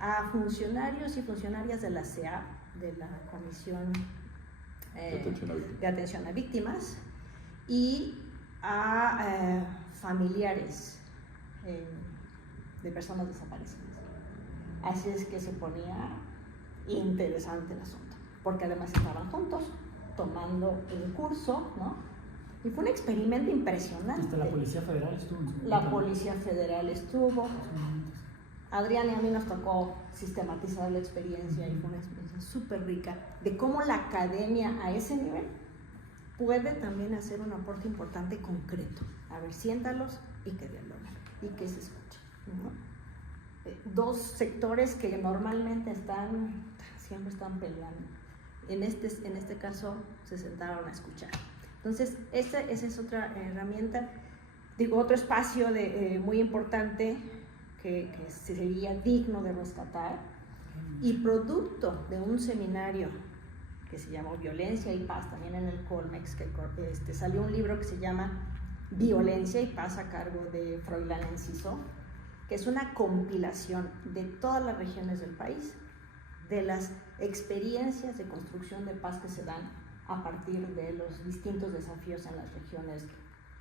a funcionarios y funcionarias de la CEAP, de la Comisión de Atención a Víctimas, y a familiares de personas desaparecidas. Así es que se ponía interesante el asunto, porque además estaban juntos tomando el curso, ¿no? Y fue un experimento impresionante. Hasta la Policía Federal estuvo. La Policía Federal estuvo. Adrián y a mí nos tocó sistematizar la experiencia y fue una experiencia súper rica de cómo la academia a ese nivel puede también hacer un aporte importante concreto. A ver, siéntalos y que dialoguen y que se escuchen, ¿no? Dos sectores que normalmente siempre están peleando. En este caso se sentaron a escuchar. Entonces, esa es otra herramienta, otro espacio muy importante que sería digno de rescatar, y producto de un seminario que se llamó Violencia y Paz, también en el Colmex, que salió un libro que se llama Violencia y Paz a cargo de Froilán Enciso, que es una compilación de todas las regiones del país, de las experiencias de construcción de paz que se dan a partir de los distintos desafíos en las regiones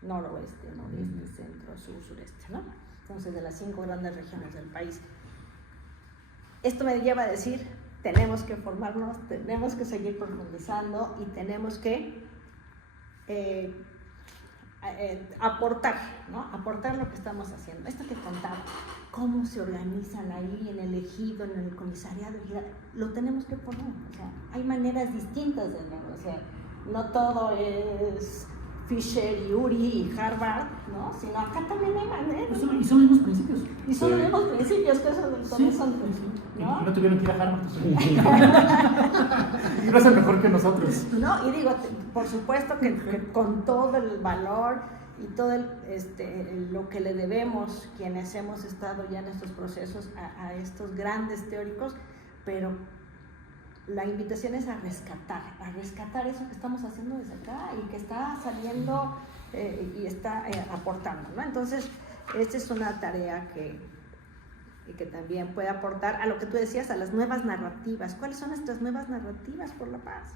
noroeste, noreste, centro, sur, sureste, ¿no? Entonces, de las 5 grandes regiones del país. Esto me lleva a decir, tenemos que formarnos, tenemos que seguir profundizando y tenemos que aportar, ¿no? Aportar lo que estamos haciendo. Esto que contaba, cómo se organizan ahí en el ejido, en el comisariado, lo tenemos que poner. O sea, hay maneras distintas de negociar. No todo es Fisher y Uri y Harvard, ¿no? Sino acá también hay maneras. Y son los mismos principios. Y son los mismos principios que eso del corazón, ¿no? Y no tuvieron que ir a Harvard. Y lo hacen mejor que nosotros. No, y digo, por supuesto que con todo el valor y todo lo que le debemos quienes hemos estado ya en estos procesos a estos grandes teóricos, pero la invitación es a rescatar eso que estamos haciendo desde acá y que está saliendo y está aportando, ¿no? Entonces, esta es una tarea que también puede aportar a lo que tú decías, a las nuevas narrativas. ¿Cuáles son nuestras nuevas narrativas por la paz?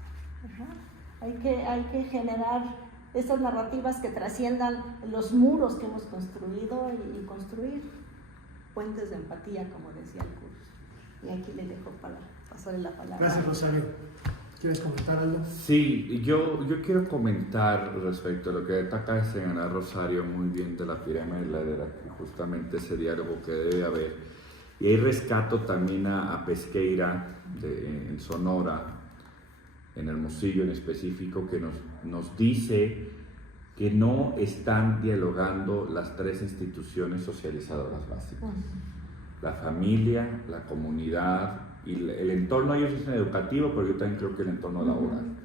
Hay que generar estas narrativas que trasciendan los muros que hemos construido y construir puentes de empatía, como decía el curso. Y aquí le dejo para pasarle la palabra. Gracias, Rosario. ¿Quieres comentar algo? Sí, yo quiero comentar respecto a lo que acaba de señalar Rosario muy bien de la pirámide de ladera, que justamente ese diálogo que debe haber. Y ahí rescato también a Pesqueira en Sonora, en Hermosillo en específico, que nos dice que no están dialogando las tres instituciones socializadoras básicas. La familia, la comunidad y el entorno. Ellos dicen educativo, pero yo también creo que el entorno laboral.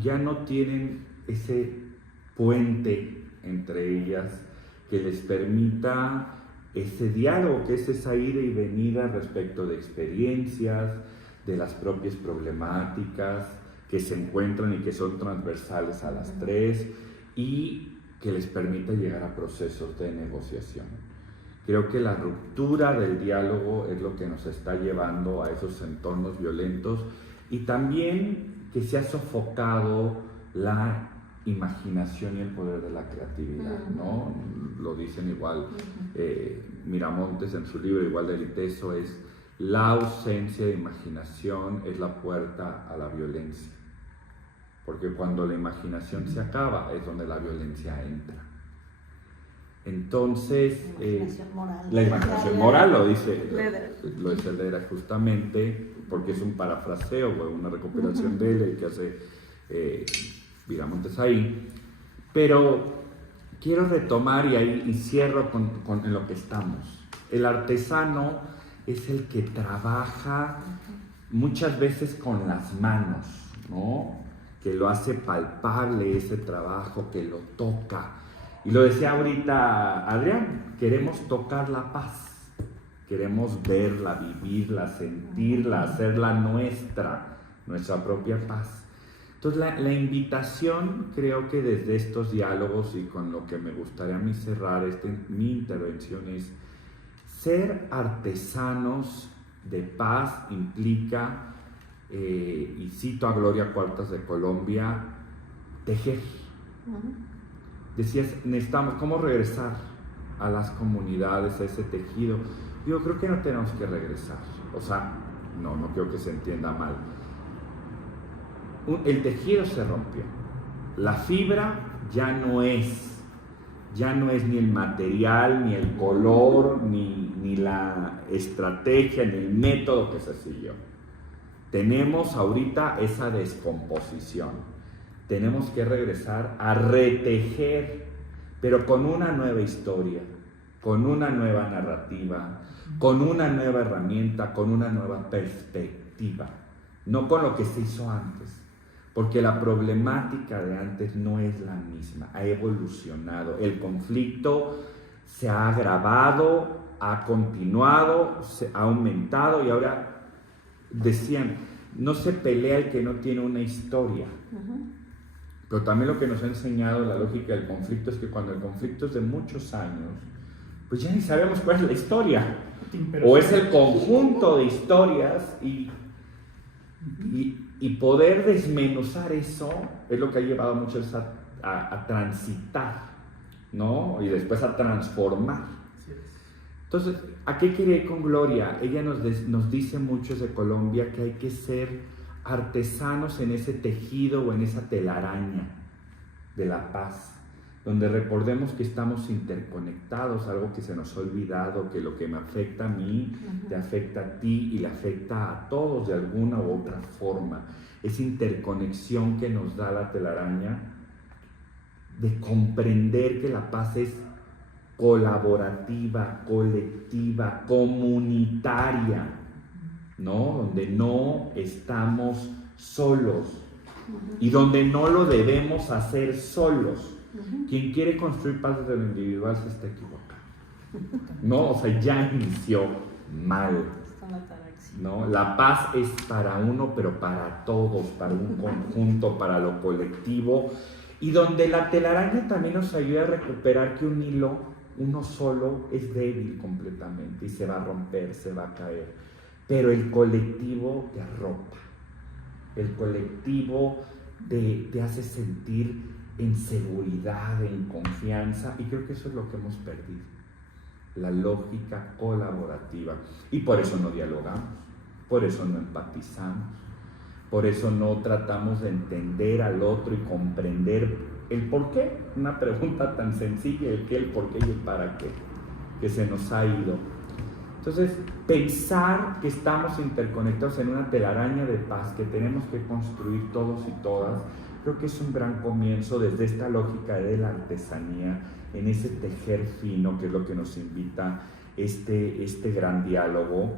Ya no tienen ese puente entre ellas que les permita ese diálogo, que es esa ida y venida respecto de experiencias, de las propias problemáticas que se encuentran y que son transversales a las tres, y que les permita llegar a procesos de negociación. Creo que la ruptura del diálogo es lo que nos está llevando a esos entornos violentos, y también que se ha sofocado la imaginación y el poder de la creatividad, ¿no? Lo dicen igual Miramontes en su libro, igual de Liteso, es la ausencia de imaginación es la puerta a la violencia, porque cuando la imaginación se acaba es donde la violencia entra. Entonces, la imaginación moral lo dice Lederer justamente, porque es un parafraseo, una recopilación de él, el que hace Miramontes ahí. Pero quiero retomar y cierro en lo que estamos. El artesano es el que trabaja muchas veces con las manos, ¿no? Que lo hace palpable ese trabajo, que lo toca. Y lo decía ahorita Adrián, queremos tocar la paz, queremos verla, vivirla, sentirla, hacerla nuestra propia paz. Entonces la invitación, creo que desde estos diálogos y con lo que me gustaría a mí cerrar mi intervención, es ser artesanos de paz implica, y cito a Gloria Cuartas de Colombia, tejer. Decías, necesitamos, ¿cómo regresar a las comunidades, a ese tejido? Yo creo que no tenemos que regresar, o sea, no quiero que se entienda mal. El tejido se rompió, la fibra ya no es ni el material, ni el color, ni la estrategia, ni el método que se siguió. Tenemos ahorita esa descomposición. Tenemos que regresar a retejer, pero con una nueva historia, con una nueva narrativa, con una nueva herramienta, con una nueva perspectiva, no con lo que se hizo antes, porque la problemática de antes no es la misma, ha evolucionado, el conflicto se ha agravado, ha continuado, se ha aumentado, y ahora decían, no se pelea el que no tiene una historia. Pero también lo que nos ha enseñado la lógica del conflicto es que cuando el conflicto es de muchos años, pues ya ni sabemos cuál es la historia, o es el conjunto de historias, y poder desmenuzar eso es lo que ha llevado a muchos a transitar, ¿no? Y después a transformar. Entonces, ¿a qué quiere ir con Gloria? Ella nos dice mucho de Colombia que hay que ser artesanos en ese tejido o en esa telaraña de la paz, donde recordemos que estamos interconectados, algo que se nos ha olvidado, que lo que me afecta a mí, te afecta a ti y le afecta a todos de alguna u otra forma. Esa interconexión que nos da la telaraña, de comprender que la paz es colaborativa, colectiva, comunitaria, ¿no? Donde no estamos solos y donde no lo debemos hacer solos. Quien quiere construir paz desde lo individual se está equivocando. No, o sea, ya inició mal. ¿No? La paz es para uno, pero para todos, para un conjunto, para lo colectivo. Y donde la telaraña también nos ayuda a recuperar que un hilo, uno solo, es débil completamente y se va a romper, se va a caer. Pero el colectivo te arropa. El colectivo te hace sentir en seguridad, en confianza, y creo que eso es lo que hemos perdido, la lógica colaborativa, y por eso no dialogamos, por eso no empatizamos, por eso no tratamos de entender al otro y comprender el por qué, una pregunta tan sencilla, el qué, el por qué y el para qué, que se nos ha ido. Entonces, pensar que estamos interconectados en una telaraña de paz que tenemos que construir todos y todas, creo que es un gran comienzo desde esta lógica de la artesanía, en ese tejer fino, que es lo que nos invita este gran diálogo,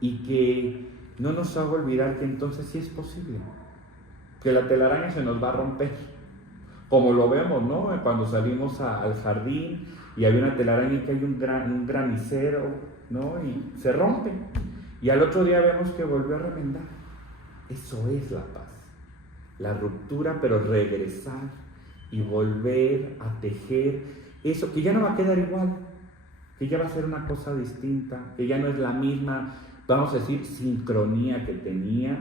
y que no nos haga olvidar que entonces sí es posible, que la telaraña se nos va a romper, como lo vemos, ¿no? Cuando salimos al jardín y hay una telaraña y que hay un granicero, ¿no? Y se rompe, y al otro día vemos que volvió a remendar. Eso es la paz. La ruptura, pero regresar y volver a tejer eso, que ya no va a quedar igual, que ya va a ser una cosa distinta, que ya no es la misma, vamos a decir, sincronía que tenía,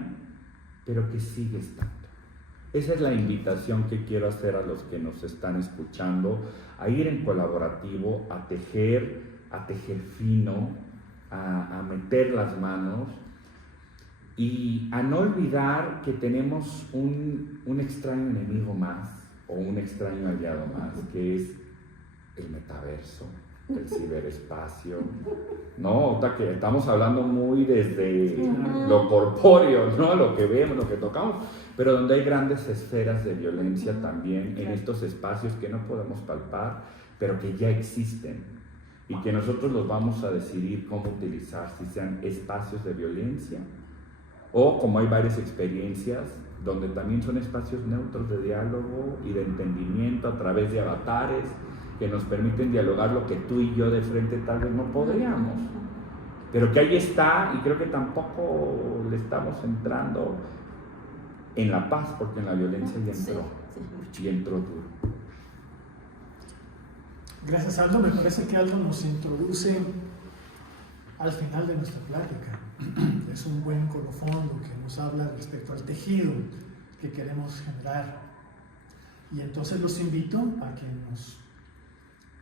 pero que sigue estando. Esa es la invitación que quiero hacer a los que nos están escuchando, a ir en colaborativo, a tejer fino, a meter las manos, y a no olvidar que tenemos un extraño enemigo más, o un extraño aliado más, que es el metaverso, el ciberespacio, ¿no? O sea, que estamos hablando muy desde lo corpóreo, ¿no? Lo que vemos, lo que tocamos, pero donde hay grandes esferas de violencia también, en estos espacios que no podemos palpar, pero que ya existen, y que nosotros los vamos a decidir cómo utilizar, si sean espacios de violencia, o como hay varias experiencias donde también son espacios neutros de diálogo y de entendimiento a través de avatares que nos permiten dialogar lo que tú y yo de frente tal vez no podríamos, pero que ahí está, y creo que tampoco le estamos entrando en la paz, porque en la violencia ya entró, y entró duro. Gracias, Aldo. Me parece que Aldo nos introduce al final de nuestra plática. Es un buen colofón lo que nos habla respecto al tejido que queremos generar. Y entonces los invito a que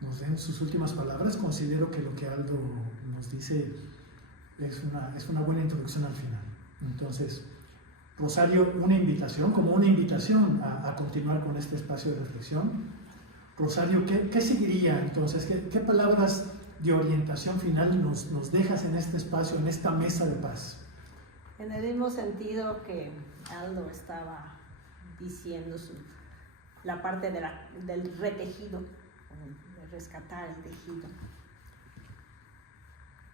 nos den sus últimas palabras. Considero que lo que Aldo nos dice es una buena introducción al final. Entonces, Rosario, una invitación a continuar con este espacio de reflexión. Rosario, ¿qué seguiría entonces? ¿Qué palabras de orientación final nos dejas en este espacio, en esta mesa de paz? En el mismo sentido que Aldo estaba diciendo la parte del retejido, de rescatar el tejido.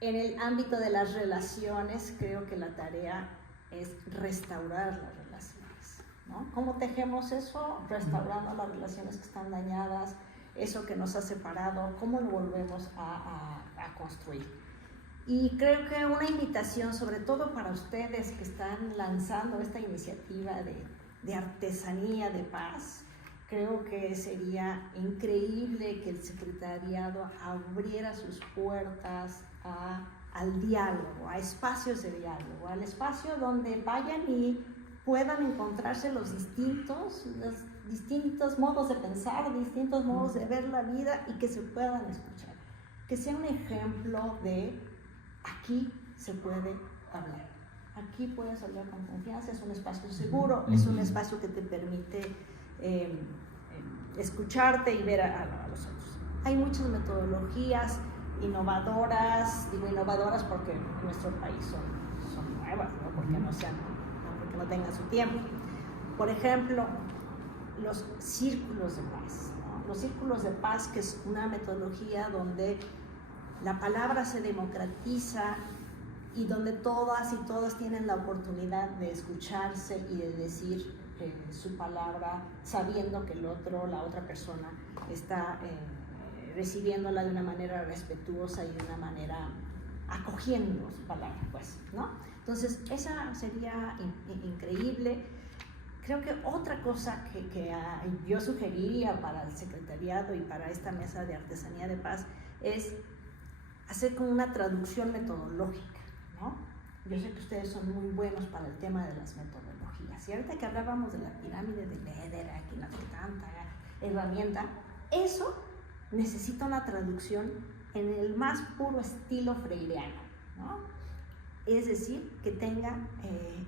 En el ámbito de las relaciones, creo que la tarea es restaurar las relaciones, ¿no? ¿Cómo tejemos eso? Restaurando las relaciones que están dañadas, eso que nos ha separado, ¿cómo lo volvemos a construir? Y creo que una invitación, sobre todo para ustedes que están lanzando esta iniciativa de artesanía de paz, creo que sería increíble que el secretariado abriera sus puertas al diálogo, a espacios de diálogo, al espacio donde vayan y puedan encontrarse los distintos modos de pensar, distintos modos de ver la vida, y que se puedan escuchar. que sea un ejemplo de aquí se puede hablar. Aquí puedes hablar con confianza, es un espacio seguro, es un espacio que te permite escucharte y ver a los otros. Hay muchas metodologías innovadoras, digo innovadoras porque en nuestro país son nuevas, ¿no? Porque porque no tengan su tiempo. Por ejemplo, los círculos de paz, ¿no? Los círculos de paz, que es una metodología donde la palabra se democratiza y donde todas y todos tienen la oportunidad de escucharse y de decir su palabra, sabiendo que la otra persona está recibiéndola de una manera respetuosa y de una manera acogiendo su palabra, pues, ¿no? Entonces, esa sería increíble. Creo que otra cosa que yo sugeriría para el secretariado y para esta mesa de artesanía de paz es hacer como una traducción metodológica, ¿no? Yo sé que ustedes son muy buenos para el tema de las metodologías. Y ahorita que hablábamos de la pirámide de Lederach y no sé qué tanta herramienta, eso necesita una traducción en el más puro estilo freireano, ¿no? Es decir, que tenga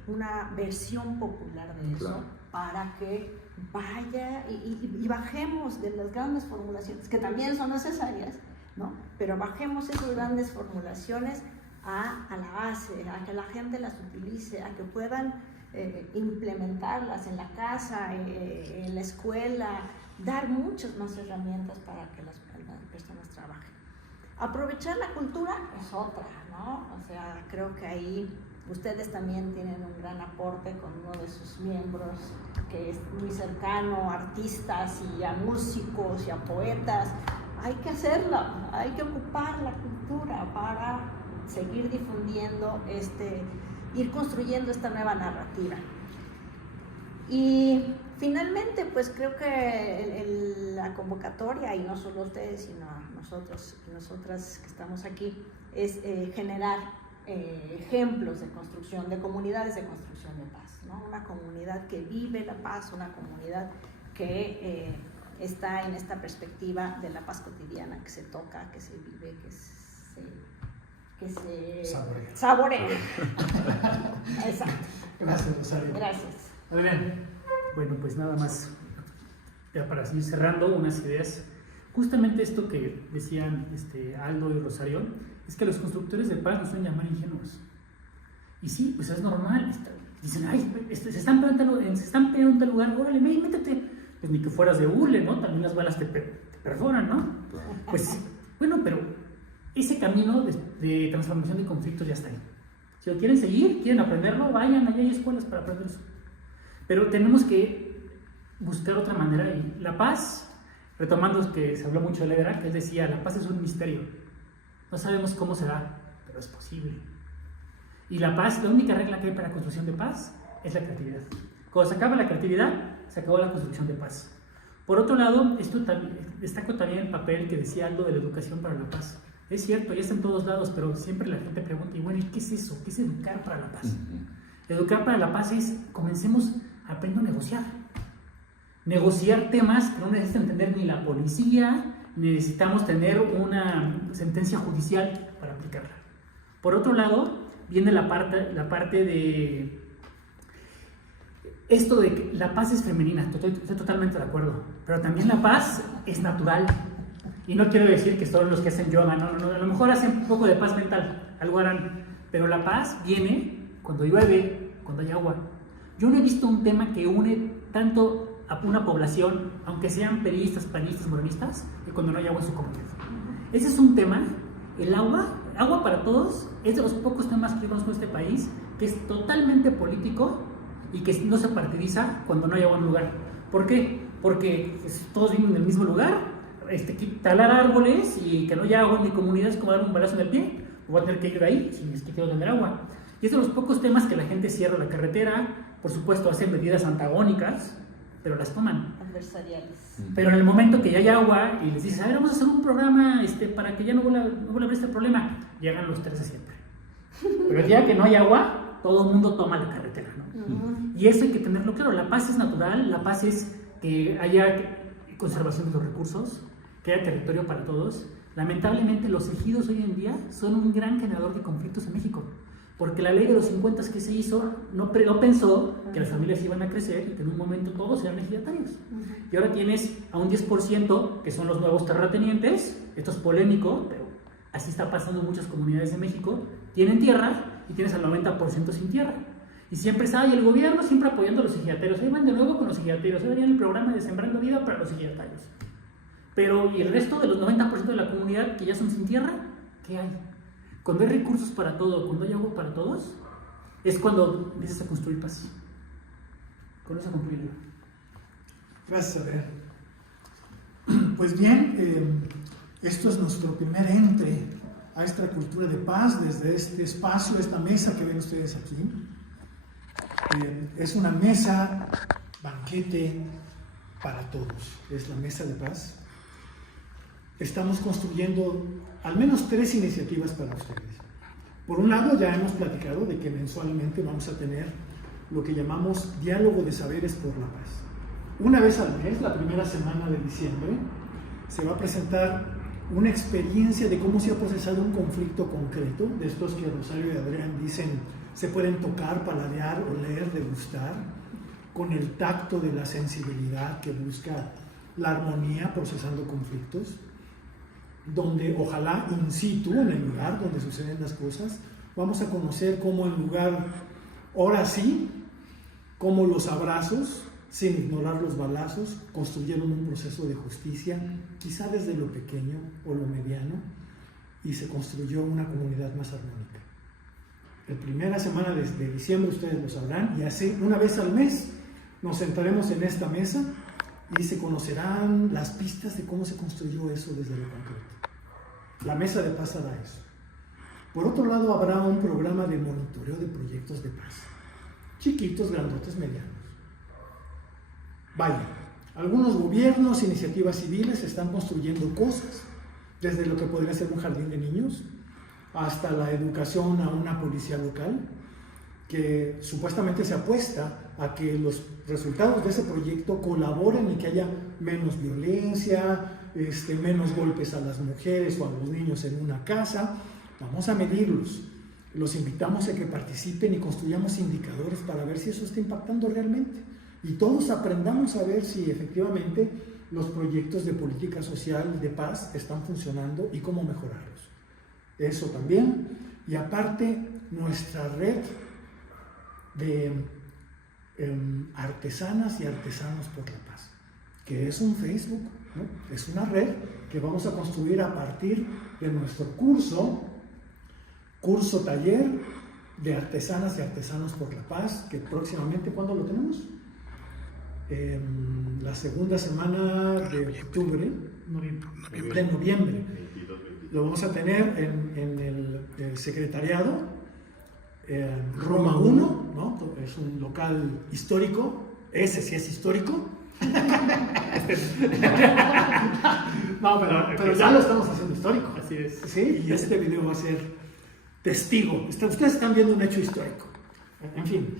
una versión popular de eso, claro, para que vaya y bajemos de las grandes formulaciones, que también son necesarias, ¿no? Pero bajemos esas grandes formulaciones a la base, a que la gente las utilice, a que puedan implementarlas en la casa, en la escuela, dar muchas más herramientas para que las personas trabajen. Aprovechar la cultura es otra, ¿no? O sea, creo que ahí ustedes también tienen un gran aporte con uno de sus miembros que es muy cercano a artistas y a músicos y a poetas. Hay que hacerlo, hay que ocupar la cultura para seguir difundiendo ir construyendo esta nueva narrativa. Y finalmente, pues creo que la convocatoria, y no solo ustedes, sino nosotros y nosotras que estamos aquí, es generar ejemplos de construcción, de comunidades de construcción de paz, ¿no? Una comunidad que vive la paz, una comunidad que está en esta perspectiva de la paz cotidiana, que se toca, que se vive, que se saborea. Exacto. Gracias, Rosario. Gracias. Adrián, bueno, pues nada más, ya para seguir cerrando unas ideas. Justamente esto que decían Aldo y Rosario, es que los constructores de paz nos suelen llamar ingenuos. Y sí, pues es normal. Dicen, ay, se están pegando en tal lugar, órale, métete. Pues ni que fueras de hule, ¿no? También las balas te perforan, ¿no? Pues, bueno, pero ese camino de transformación de conflictos ya está ahí. Si lo quieren seguir, quieren aprenderlo, vayan, allá hay escuelas para aprender eso. Pero tenemos que buscar otra manera. Y la paz, retomando que se habló mucho de Lederach, que él decía, la paz es un misterio. No sabemos cómo será, pero es posible. Y la paz, la única regla que hay para la construcción de paz es la creatividad. Cuando se acaba la creatividad, se acabó la construcción de paz. Por otro lado, destaco también el papel que decía Aldo de la educación para la paz. Es cierto, ya está en todos lados, pero siempre la gente pregunta, y bueno, ¿y qué es eso? ¿Qué es educar para la paz? Educar para la paz es, comencemos aprendiendo a negociar. Negociar temas que no necesita entender ni la policía, necesitamos tener una sentencia judicial para aplicarla. Por otro lado, viene la parte de esto de que la paz es femenina, estoy totalmente de acuerdo, pero también la paz es natural. Y no quiero decir que son los que hacen yoga, no, a lo mejor hacen un poco de paz mental, algo harán, pero la paz viene cuando llueve, cuando hay agua. Yo no he visto un tema que une tanto a una población, aunque sean periodistas, panistas, morenistas, que cuando no hay agua en su comunidad. Ese es un tema, el agua para todos, es de los pocos temas que yo conozco en este país, que es totalmente político y que no se partidiza cuando no hay agua en un lugar. ¿Por qué? Porque todos viven en el mismo lugar. Talar árboles y que no haya agua en mi comunidad es como dar un balazo en el pie. Voy a tener que ir ahí si es que quiero tener agua. Y es de los pocos temas que la gente cierra la carretera, por supuesto hacen medidas antagónicas, pero las toman. Adversariales. Pero en el momento que ya hay agua y les dices, a ver, vamos a hacer un programa para que ya no vuelva a haber este problema, llegan los tres de siempre. Pero el día que no hay agua, todo el mundo toma la carretera, ¿no? Y eso hay que tenerlo claro. La paz es natural, la paz es que haya conservación de los recursos, que haya territorio para todos, Lamentablemente los ejidos hoy en día son un gran generador de conflictos en México, porque la ley de los 50 que se hizo no pensó que las familias iban a crecer y que en un momento todos eran ejidatarios. Y ahora tienes a un 10% que son los nuevos terratenientes. Esto es polémico, pero así está pasando en muchas comunidades de México. Tienen tierra y tienes al 90% sin tierra. Y siempre está, y el gobierno siempre apoyando a los ejidatarios. Ahí van de nuevo con los ejidatarios. Ahí venían el programa de Sembrando Vida para los ejidatarios. Pero, ¿y el resto de los 90% de la comunidad que ya son sin tierra? ¿Qué hay? Cuando hay recursos para todo, cuando hay agua para todos, es cuando empiezas a construir paz. Con eso concluyo. Gracias, Adrián. Pues bien, esto es nuestro primer entre a esta cultura de paz desde este espacio, esta mesa que ven ustedes aquí. Es una mesa banquete para todos, es la mesa de paz. Estamos construyendo al menos 3 iniciativas para ustedes. Por un lado, ya hemos platicado de que mensualmente vamos a tener lo que llamamos diálogo de saberes por la paz. Una vez al mes, la primera semana de diciembre, se va a presentar una experiencia de cómo se ha procesado un conflicto concreto, de estos que Rosario y Adrián dicen se pueden tocar, paladear, oler, degustar, con el tacto de la sensibilidad que busca la armonía procesando conflictos, donde ojalá in situ, en el lugar donde suceden las cosas, vamos a conocer cómo en lugar, ahora sí, cómo los abrazos, sin ignorar los balazos, construyeron un proceso de justicia, quizá desde lo pequeño o lo mediano, y se construyó una comunidad más armónica. La primera semana de diciembre ustedes lo sabrán, y así una vez al mes nos sentaremos en esta mesa y se conocerán las pistas de cómo se construyó eso desde lo concreto. La mesa de paz hará eso. Por otro lado, habrá un programa de monitoreo de proyectos de paz, chiquitos, grandotes, medianos. Vaya, algunos gobiernos, iniciativas civiles están construyendo cosas, desde lo que podría ser un jardín de niños, hasta la educación a una policía local, que supuestamente se apuesta a que los resultados de ese proyecto colaboren y que haya menos violencia, menos golpes a las mujeres o a los niños en una casa. Vamos a medirlos. Los invitamos a que participen y construyamos indicadores para ver si eso está impactando realmente. Y todos aprendamos a ver si efectivamente los proyectos de política social de paz están funcionando y cómo mejorarlos. Eso también. Y aparte, nuestra red de artesanas y artesanos por la paz, que es un Facebook, ¿no? Es una red que vamos a construir a partir de nuestro curso taller de artesanas y artesanos por la paz, que próximamente, ¿cuándo lo tenemos? La segunda semana de octubre, de noviembre. Lo vamos a tener en el secretariado, Roma 1, ¿no? Es un local histórico, ese sí es histórico. No, pero ya lo estamos haciendo histórico. Así es. Sí, y este video va a ser testigo. Ustedes están viendo un hecho histórico. En fin,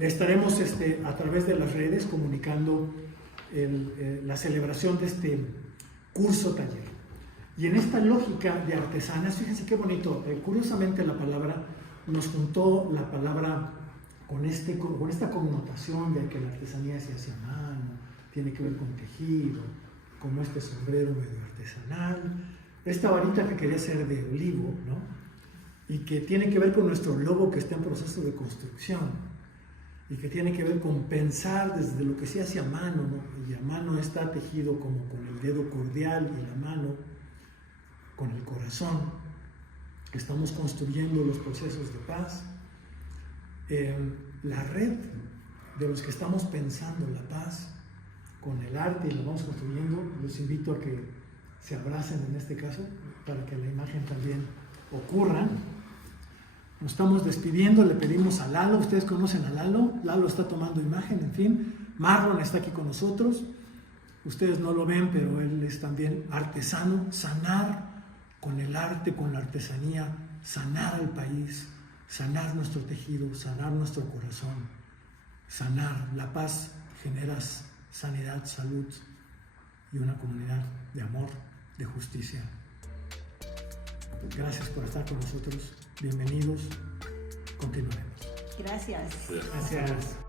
estaremos a través de las redes comunicando la celebración de este curso taller. Y en esta lógica de artesanas, fíjense qué bonito, curiosamente la palabra, nos juntó la palabra con esta connotación de que la artesanía se hace a mano, tiene que ver con tejido, como este sombrero medio artesanal, esta varita que quería ser de olivo, ¿no? Y que tiene que ver con nuestro logo que está en proceso de construcción, y que tiene que ver con pensar desde lo que se hace a mano, ¿no? Y a mano está tejido como con el dedo cordial y la mano con el corazón. Estamos construyendo los procesos de paz. La red de los que estamos pensando la paz con el arte y la vamos construyendo, los invito a que se abracen en este caso para que la imagen también ocurra. Nos estamos despidiendo, le pedimos a Lalo, ustedes conocen a Lalo, Lalo está tomando imagen, en fin, Marlon está aquí con nosotros, ustedes no lo ven, pero él es también artesano, sanar con el arte, con la artesanía, sanar al país, sanar nuestro tejido, sanar nuestro corazón, sanar. La paz genera sanidad, salud y una comunidad de amor de justicia. Gracias por estar con nosotros. Bienvenidos. Continuaremos. Gracias. Gracias.